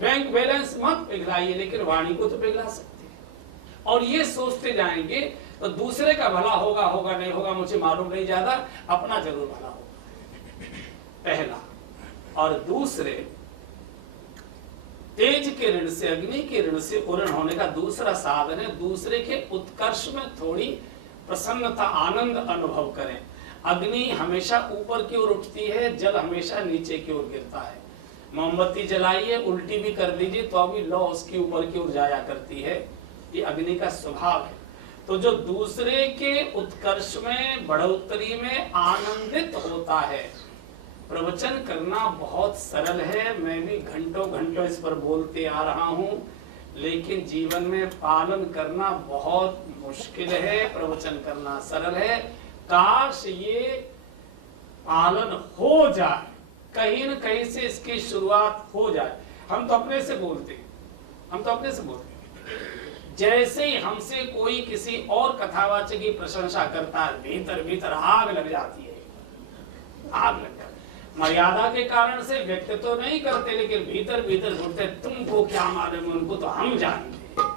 बैंक बैलेंस मत पिघलाइए, लेकिन वाणी को तो पिघला सकते हैं। और ये सोचते जाएंगे तो दूसरे का भला होगा, होगा नहीं होगा मुझे मालूम नहीं, ज्यादा अपना जरूर भला होगा, पहला। और दूसरे, तेज के ऋण से, अग्नि के ऋण से उरण होने का दूसरा साधन है, दूसरे के उत्कर्ष में थोड़ी प्रसन्नता, आनंद अनुभव करें। अग्नि हमेशा ऊपर की ओर उठती है, जल हमेशा नीचे की ओर गिरता है। मोमबत्ती जलाइए, उल्टी भी कर दीजिए तो अभी लौ उसकी ऊपर की ओर जाया करती है, ये अग्नि का स्वभाव है। तो जो दूसरे के उत्कर्ष में, बढ़ोतरी में आनंदित होता है, प्रवचन करना बहुत सरल है, मैं भी घंटों घंटों इस पर बोलते आ रहा हूं, लेकिन जीवन में पालन करना बहुत मुश्किल है। प्रवचन करना सरल है, काश ये पालन हो जाए, कहीं न कहीं से इसकी शुरुआत हो जाए। हम तो अपने से बोलते हैं, हम तो अपने से बोलते हैं। जैसे ही हमसे कोई किसी और कथावाचक की प्रशंसा करता है, भीतर भीतर आग लग जाती है, आग लग जाती है। मर्यादा के कारण से व्यक्त तो नहीं करते, लेकिन भीतर भीतर घुटते, तुमको क्या मालूम, उनको तो हम जानते हैं।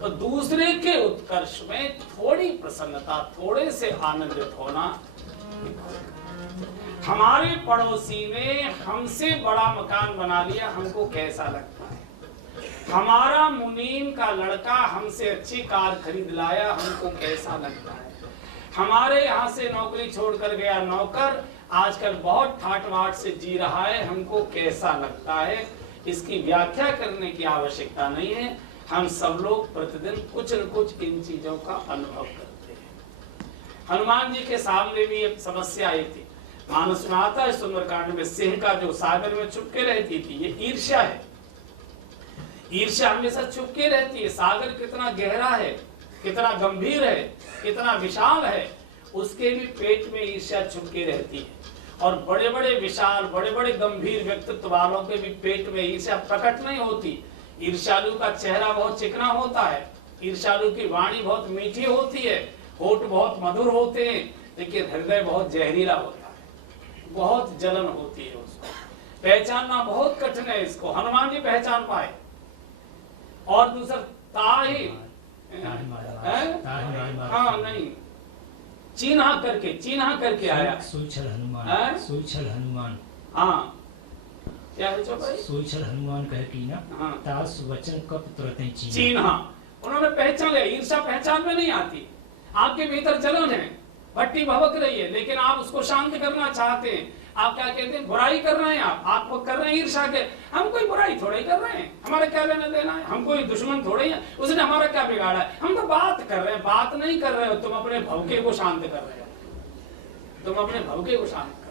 तो दूसरे के उत्कर्ष में थोड़ी प्रसन्नता, थोड़े से आनंदित होना। हमारे पड़ोसी ने हमसे बड़ा मकान बना लिया, हमको कैसा लगता है? हमारा मुनीम का लड़का हमसे अच्छी कार खरीद लाया, हमको कैसा लगता है? हमारे यहाँ से नौकरी छोड़कर गया नौकर आजकल बहुत ठाट बाट से जी रहा है, हमको कैसा लगता है? इसकी व्याख्या करने की आवश्यकता नहीं है, हम सब लोग प्रतिदिन कुछ न कुछ इन चीजों का अनुभव करते हैं। हनुमान जी के सामने भी एक समस्या आई थी, मानस में आता है सुंदरकांड में, सिंह का जो सागर में चुपके रहती थी, ये ईर्ष्या है। ईर्ष्या हमेशा चुपके रहती है। सागर कितना गहरा है, कितना गंभीर है, कितना विशाल है, उसके भी पेट में ईर्ष्या चुपके रहती है। और बड़े बड़े विशाल, बड़े बड़े गंभीर व्यक्तित्व वालों के भी पेट में ईर्ष्या प्रकट नहीं होती। ईर्ष्यालु का चेहरा बहुत चिकना होता है, ईर्ष्यालु की वाणी बहुत मीठी होती है, होठ बहुत मधुर होते हैं, लेकिन हृदय बहुत जहरीला होता है, बहुत जलन होती है। उसको पहचानना बहुत कठिन है, इसको हनुमान जी पहचान पाए। और दूसरा ताही, हाँ नहीं, चिन्हा करके आया। सुलछल हनुमान, सुलछल हनुमान, हाँ क्या है जो भाई? सुलछल हनुमान कह की ना, हाँ। तास वचन कप तुरते चिन्हा, उन्होंने पहचान लिया। ईर्ष्या पहचान में नहीं आती, आपके भीतर जलन है, भट्टी भभक रही है, लेकिन आप उसको शांत करना चाहते हैं। आप क्या कहते हैं? बुराई कर रहे हैं, आप कर रहे हैं ईर्ष्या के। हम कोई बुराई थोड़ा ही कर रहे हैं, हमारा क्या लेना देना है? हम कोई दुश्मन थोड़े हैं, उसने हमारा क्या बिगाड़ा है? हम तो बात कर रहे हैं, बात नहीं कर रहे हो, तुम अपने भवके को शांत कर रहे हो, तुम अपने भवके को शांत कर रहे हो।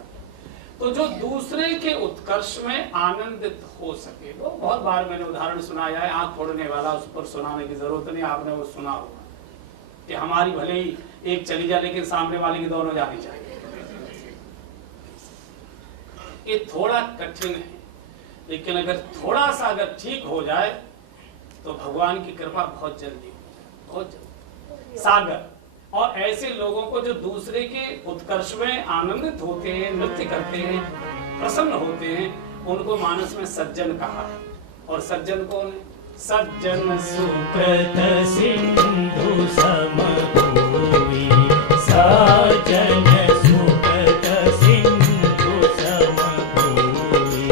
तो जो दूसरे के उत्कर्ष में आनंदित हो सके, वो बहुत बार मैंने उदाहरण सुनाया है, आंख फोड़ने वाला, उस पर सुनाने की जरूरत नहीं, आपने वो सुना होगा कि हमारी भले ही एक चली जाए, लेकिन सामने वाले की दोनों जानी चाहिए। ये थोड़ा कठिन है, लेकिन अगर थोड़ा सा अगर ठीक हो जाए तो भगवान की कृपा बहुत जल्दी हो जाए, बहुत जल्दी। सागर और ऐसे लोगों को जो दूसरे के उत्कर्ष में आनंदित होते हैं, नृत्य करते हैं, प्रसन्न होते हैं, उनको मानस में सज्जन कहा है। और सज्जन कौन है? सज्जन सुकृत सिंधु समभूमि, सज्जन सुकृत सिंधु समभूमि,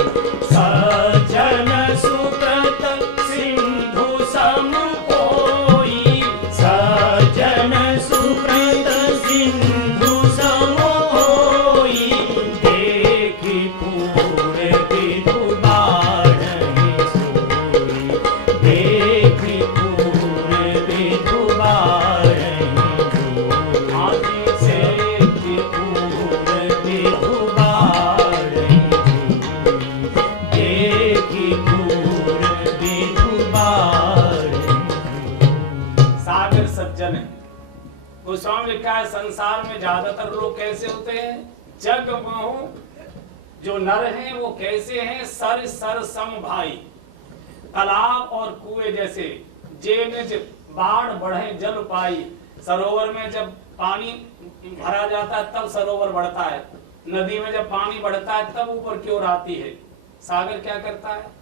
सज्जन सुकृत सिंधु समभूमि, सज्जन सुकृत सिंधु समभूमि, देखि पूर्ण विधु बाढ़हि सोई, देखि पूर्ण विधु बाढ़हि सोई। आदि से लिखा है संसार में ज्यादातर लोग कैसे होते हैं? जग महु जो नर हैं वो कैसे हैं? सर सर सम भाई, तालाब और कुएं जैसे। जे निज बाढ़ बढ़े जल पाई, सरोवर में जब पानी भरा जाता है तब सरोवर बढ़ता है, नदी में जब पानी बढ़ता है तब ऊपर की ओर आती है। सागर क्या करता है?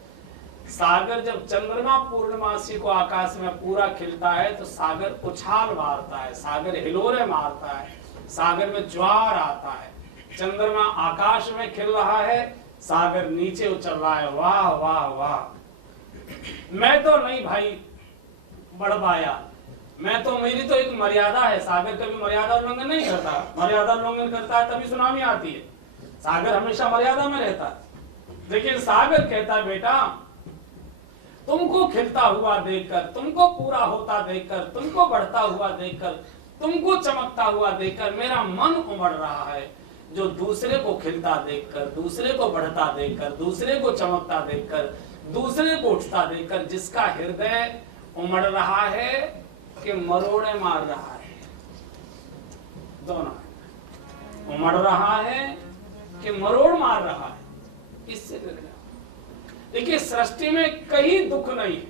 सागर जब चंद्रमा पूर्णमासी को आकाश में पूरा खिलता है तो सागर उछाल मारता है, सागर हिलोरे मारता है, सागर में ज्वार आता है। चंद्रमा आकाश में खिल रहा है, सागर नीचे उछल रहा है। वाह वाह वाह। मैं तो नहीं भाई बढ़ पाया, मैं तो, मेरी तो एक मर्यादा है। सागर कभी मर्यादा उल्लंघन नहीं करता, मर्यादा उल्लंघन करता है तभी सुनामी आती है। सागर हमेशा मर्यादा में रहता है। लेकिन सागर कहता है बेटा तुमको खिलता हुआ देखकर, तुमको पूरा होता देखकर, तुमको बढ़ता हुआ देखकर, तुमको चमकता हुआ देखकर मेरा मन उमड़ रहा है। जो दूसरे को खिलता देखकर, दूसरे को बढ़ता देखकर, दूसरे को चमकता देखकर, दूसरे को उठता देखकर जिसका हृदय उमड़ रहा है कि मरोड़े मार रहा है, दोनों उमड़ रहा है कि मरोड़ मार रहा है, इससे देखिए सृष्टि में कहीं दुख नहीं है,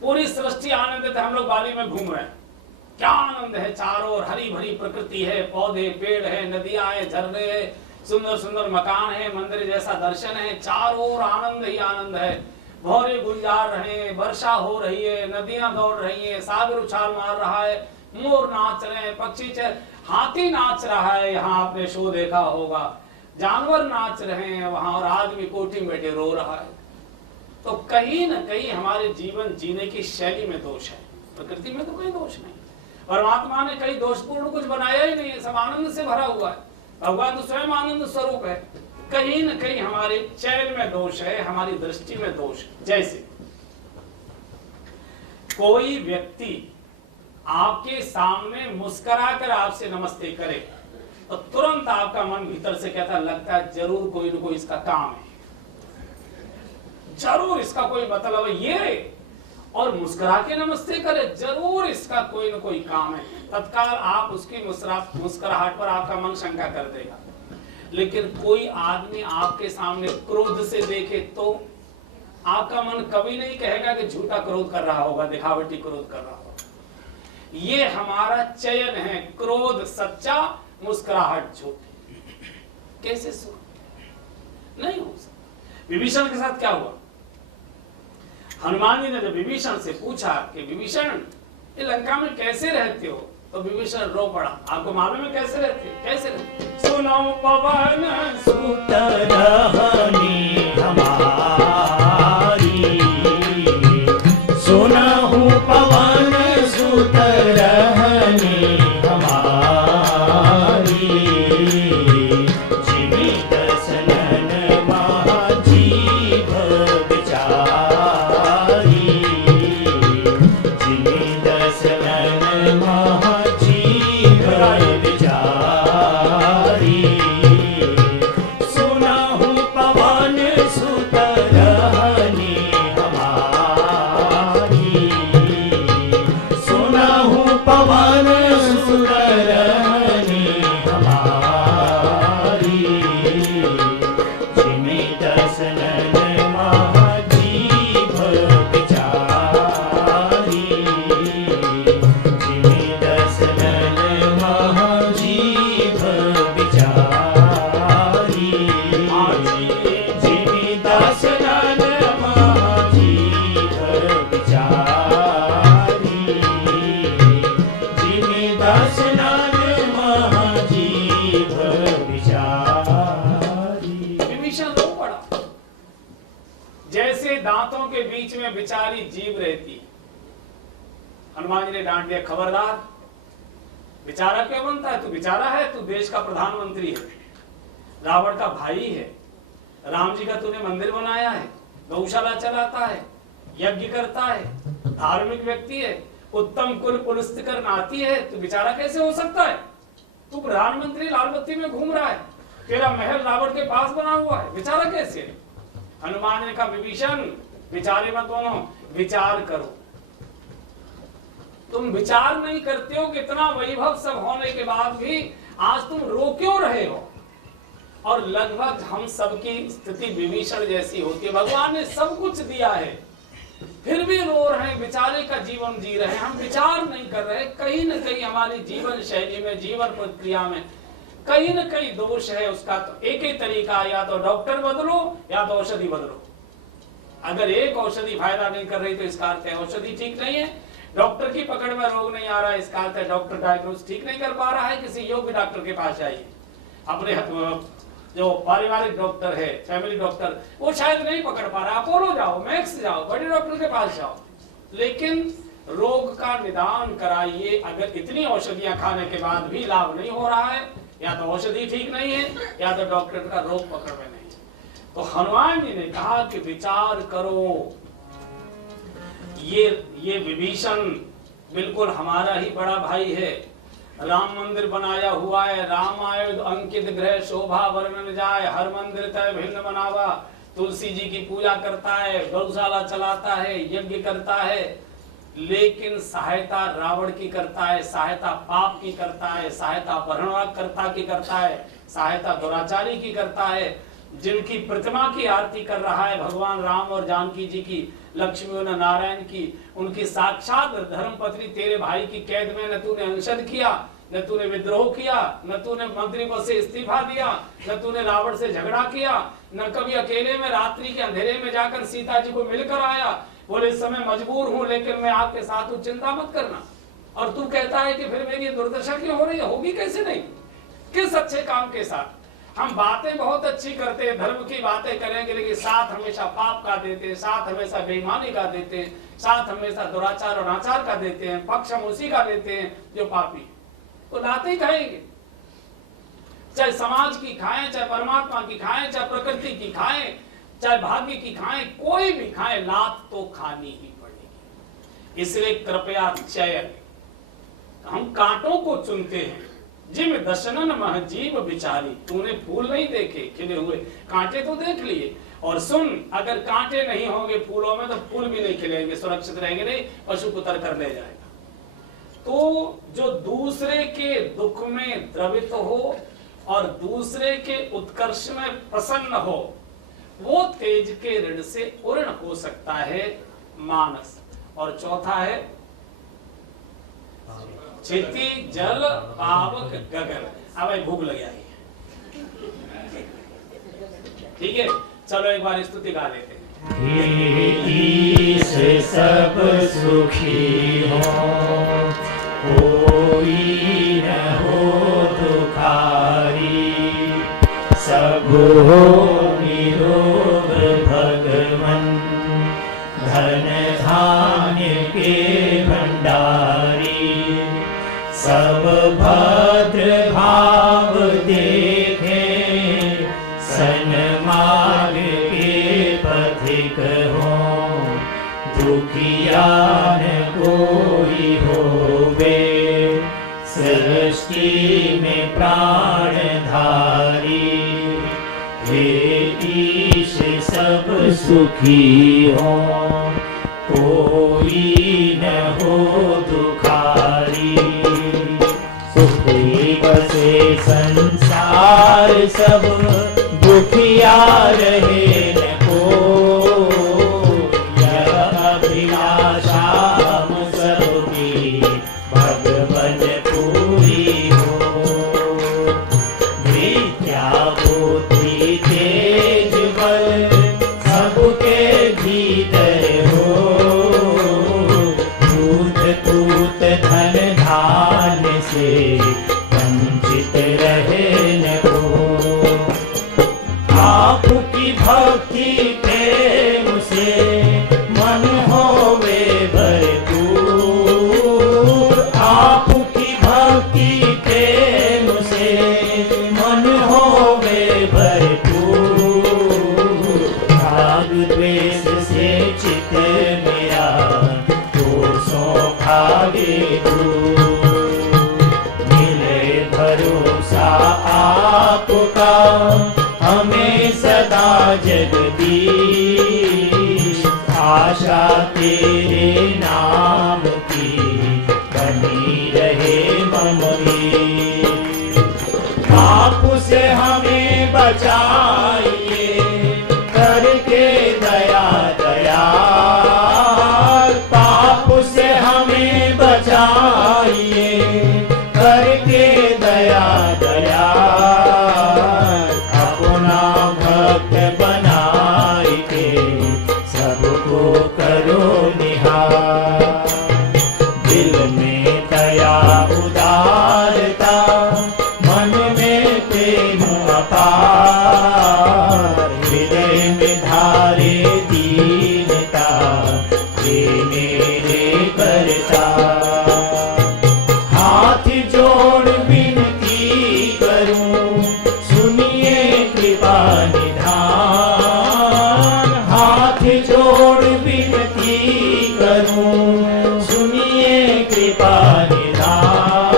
पूरी सृष्टि आनंदित है। हम लोग बाली में घूम रहे हैं, क्या आनंद है, चारों ओर हरी भरी प्रकृति है, पौधे पेड़ है, नदियां है, झरने है, सुंदर सुंदर मकान है, मंदिर जैसा दर्शन है, चारों ओर आनंद ही आनंद है। भौरे गुंजार रहे हैं, वर्षा हो रही है, नदियां दौड़ रही है, सागर उछाल मार रहा है, मोर नाच रहे हैं, पक्षी हाथी नाच रहा है, यहाँ आपने शो देखा होगा, जानवर नाच रहे हैं वहां, और आदमी कोठी में बैठे रो रहा है। तो कहीं ना कहीं हमारे जीवन जीने की शैली में दोष है, प्रकृति में तो कोई दोष नहीं। परमात्मा ने कहीं दोषपूर्ण कुछ बनाया ही नहीं है, सब आनंद से भरा हुआ है। भगवान तो स्वयं आनंद स्वरूप है। कहीं न कहीं हमारे चयन में दोष है, हमारी दृष्टि में दोष है। जैसे कोई व्यक्ति आपके सामने मुस्कुराकर आपसे नमस्ते करे तो तुरंत आपका मन भीतर से कहता, लगता है जरूर कोई न कोई इसका काम है, जरूर इसका कोई मतलब है ये, और मुस्कुरा के नमस्ते करे, जरूर इसका कोई न कोई काम है। तत्काल आप उसकी मुस्कुराहट पर आपका मन शंका कर देगा। लेकिन कोई आदमी आपके सामने क्रोध से देखे तो आपका मन कभी नहीं कहेगा कि झूठा क्रोध कर रहा होगा, दिखावटी क्रोध कर रहा होगा। ये हमारा चयन है, क्रोध सच्चा, मुस्कुराहट झूठी। कैसे नहीं हो सकता। विभीषण के साथ क्या हुआ? हनुमान जी ने जब विभीषण से पूछा कि विभीषण ये लंका में कैसे रहते हो, तो विभीषण रो पड़ा। आपको मालूम है कैसे रहते? कैसे रहते? सुनो पवन सुत रहनी हमारी, सुनहु पवन सुत रहनी हमारी, जीवित सनन महाजीव विचारी, जीवित सनन महाजीव विचारी, सुनहु पवन सुत रहनी हमारी, सुनहु पवन सुत रहनी हमारी, जिमित सनन महाजीव विचारी, जिमित सनन महाजीव विचारी, जिमित सनन महाजीव विचारी, जिमित सनन महाजीव विचारी। विभीषण रो पड़ा। जैसे दांतों के बीच में बेचारी जीव रहती। हनुमान जी ने डांट दिया, खबरदार, बेचारा क्यों बनता है? तू बेचारा है, तू देश का प्रधानमंत्री है, रावण का भाई है, राम जी का तूने मंदिर बनाया है, गौशाला चलाता है, यज्ञ करता है, धार्मिक व्यक्ति है, उत्तम कुल पुलस्तिकर नाती है, तू बेचारा कैसे हो सकता है? तू प्रधानमंत्री लाल बत्ती में घूम रहा है, तेरा महल रावण के पास बना हुआ है, बेचारा कैसे है? हनुमान ने कहा, विभीषण बेचारे मत बनो, विचार करो। तुम विचार नहीं करते हो कि इतना वैभव सब होने के बाद भी आज तुम रो क्यों रहे हो। और लगभग हम सबकी स्थिति विभीषण जैसी होती है। भगवान ने सब कुछ दिया है फिर भी रो रहे हैं, बेचारे का जीवन जी रहे हैं। हम विचार नहीं कर रहे, कहीं न कहीं हमारी जीवन शैली में, जीवन प्रक्रिया में कहीं न कहीं दोष है। उसका तो एक ही तरीका, या तो डॉक्टर बदलो या तो औषधि बदलो। अगर एक औषधि फायदा नहीं कर रही तो इसका अर्थ है औषधि ठीक नहीं है। डॉक्टर की पकड़ में रोग नहीं आ रहा है, इसका अर्थ है डॉक्टर डायग्नोस ठीक नहीं कर पा रहा है। किसी योग्य डॉक्टर के पास जाइए। अपने जो पारिवारिक डॉक्टर है, फैमिली डॉक्टर, वो शायद नहीं पकड़ पा रहा, अपोलो जाओ, मैक्स जाओ, बड़े डॉक्टर के पास जाओ, लेकिन रोग का निदान कराइए। अगर इतनी औषधियां खाने के बाद भी लाभ नहीं हो रहा है, या तो औषधि ठीक नहीं है या तो डॉक्टर का रोग पकड़ में नहीं है। तो हनुमान जी ने कहा कि विचार करो। ये विभीषण बिल्कुल हमारा ही बड़ा भाई है। राम मंदिर बनाया हुआ है, राम आयुध अंकित ग्रह शोभा वर्णन जाए, हर मंदिर तय भिन्न बनावा। तुलसी जी की पूजा करता है, गौशाला चलाता है, यज्ञ करता है, लेकिन सहायता रावण की करता है, सहायता पाप की करता है, सहायता अपहरणकर्ता की करता है, सहायता दुराचारी की करता है। जिनकी प्रतिमा की आरती कर रहा है भगवान राम और जानकी जी की, लक्ष्मी और नारायण की, उनकी साक्षात धर्मपत्नी तेरे भाई की कैद में न तूने अनशन किया, न तूने विद्रोह किया, न तूने मंत्री पद से इस्तीफा दिया, न तूने रावण से झगड़ा किया, न कभी अकेले में रात्रि के अंधेरे में जाकर सीता जी को मिलकर आया। बोले इस समय मजबूर हूं लेकिन मैं आपके साथ हूं, चिंता मत करना। और तू कहता है कि फिर मेरी दुर्दशा क्यों हो रही है? होगी कैसे नहीं, किस अच्छे काम के साथ। हम बातें बहुत अच्छी करते हैं, धर्म की बातें करेंगे, लेकिन साथ हमेशा पाप का देते हैं, साथ हमेशा बेईमानी का देते हैं, साथ हमेशा दुराचार और अनाचार का देते हैं। पक्ष हम उसी का लेते हैं जो पापी, तो नाते ही खाएंगे। चाहे समाज की खाएं, चाहे परमात्मा की खाएं, चाहे प्रकृति की खाएं, चाहे भाग्य की खाएं, कोई भी खाएं, लात तो खानी ही पड़ेगी। इसलिए कृपया चयन, हम कांटों को चुनते हैं। जिम दशनन मह जीव बिचारी, तूने फूल नहीं देखे खिले हुए, कांटे तो देख लिए। और सुन, अगर कांटे नहीं होंगे फूलों में तो फूल भी नहीं खिलेंगे, सुरक्षित रहेंगे नहीं, पशु कुतर कर ले जाएगा। तो जो दूसरे के दुख में द्रवित हो और दूसरे के उत्कर्ष में प्रसन्न हो, वो तेज के ऋण से पूर्ण हो सकता है मानस। और चौथा है क्षिति जल पावक गगन। अब भूख लग जाएगी, ठीक है, चलो एक बार स्तुति गा लेते हैं। ईश सब सुखी हो, कोई न हो दुखारी, सब हो निरोग भगवन, धन धान्य के भंडारी, सब भद्र भाव देखे, सन्मार्ग के पथिक हो, दुखिया न कोई होवे, सृष्टि में प्राण धारी, हे ईश सब सुखी हो, कोई न हो दुखारी, सुखी बसे संसार सब, दुखिया रहे न को, यह अभिलाषा हम सबकी भगवन पूरी हो, विद्या बुद्धि तेज बल सबके भीतर हो, दूध पूत धन धान्य से वंचित रहे न को, आपकी भक्ति प्रेम से मन होवे भरपूर, आपकी भक्ति प्रेम से मन होवे भरपूर, राग द्वेष से चित मेरा दोषों भागे दूर, मिले भरोसा आपका हमें सदा जगदीश, आशा तेरे नाम की पाप से हमें बचाइए, करके दया दयाल। पाप से हमें बचाइए, करके दया दयाल। अपना भक्त बनाए के सबको करो निहार। दिल में दया उदारता, मन में प्रेम अपार। हृदय में धारे दीनता, हे मेरे करता। हाथ जोड़ विनती करूं, सुनिए कृपा निधान। हाथ जोड़ विनती करूं, सुनिए कृपा निधान।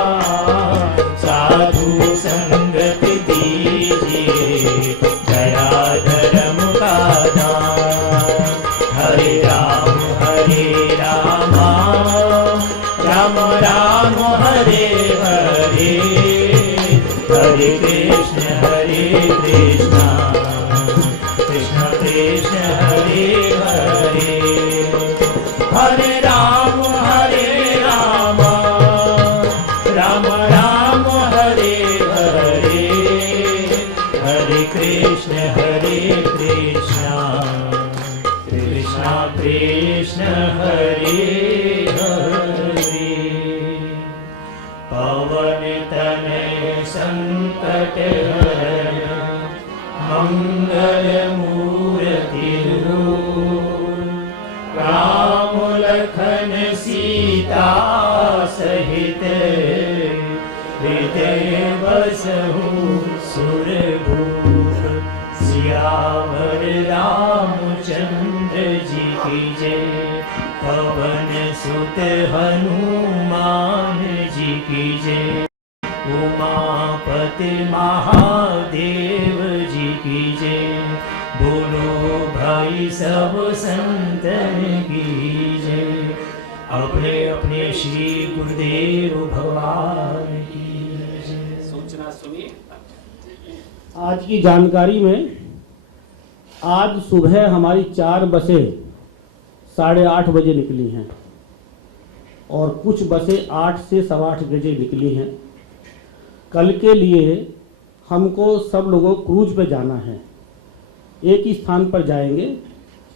साधु संगत दीजिए, दया धर्म का दान। हरे राम राम राम हरे हरे, हरे कृष्ण कृष्ण कृष्ण हरे हरे। हरे राम राम राम हरे हरे, हरे कृष्ण कृष्ण कृष्ण हरे हरे। पवन तनय संकट हरण, मंगल मूर्ति रूप। राम लखन सीता सहित, हृदय बसहु सुरभूप। सियावर रामचंद्र जी की जय, पवन सुत हनुमान जी की जय। उमापति महादेव जी की जय, बोलो भाई सब संतन की जय। अपने अपने श्री गुरुदेव भगवान की जय। सूचना सुनिए। आज की जानकारी में, आज सुबह हमारी 4 बसें 8:30 बजे निकली हैं और कुछ बसें 8 से 8:15 बजे निकली हैं। कल के लिए हमको सब लोगों को क्रूज पे जाना है। एक ही स्थान पर जाएंगे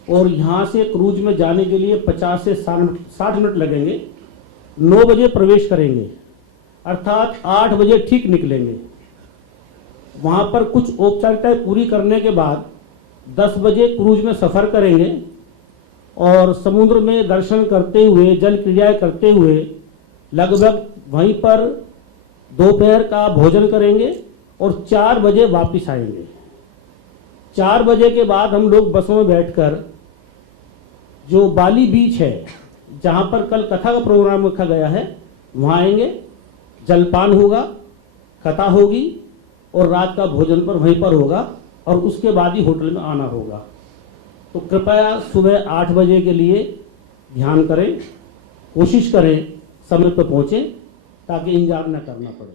और यहाँ से क्रूज में जाने के लिए 50 से 60 मिनट लगेंगे। 9 बजे प्रवेश करेंगे, अर्थात 8 बजे ठीक निकलेंगे। वहाँ पर कुछ औपचारिकताएं पूरी करने के बाद 10 बजे क्रूज में सफ़र करेंगे और समुद्र में दर्शन करते हुए, जल क्रियाएं करते हुए लगभग वहीं पर दोपहर का भोजन करेंगे और 4 बजे वापस आएंगे। 4 बजे के बाद हम लोग बसों में बैठकर जो बाली बीच है, जहाँ पर कल कथा का प्रोग्राम रखा गया है, वहाँ आएंगे। जलपान होगा, कथा होगी और रात का भोजन पर वहीं पर होगा और उसके बाद ही होटल में आना होगा। तो कृपया सुबह 8 बजे के लिए ध्यान करें, कोशिश करें समय पर पहुँचें ताकि इंतजार न करना पड़े।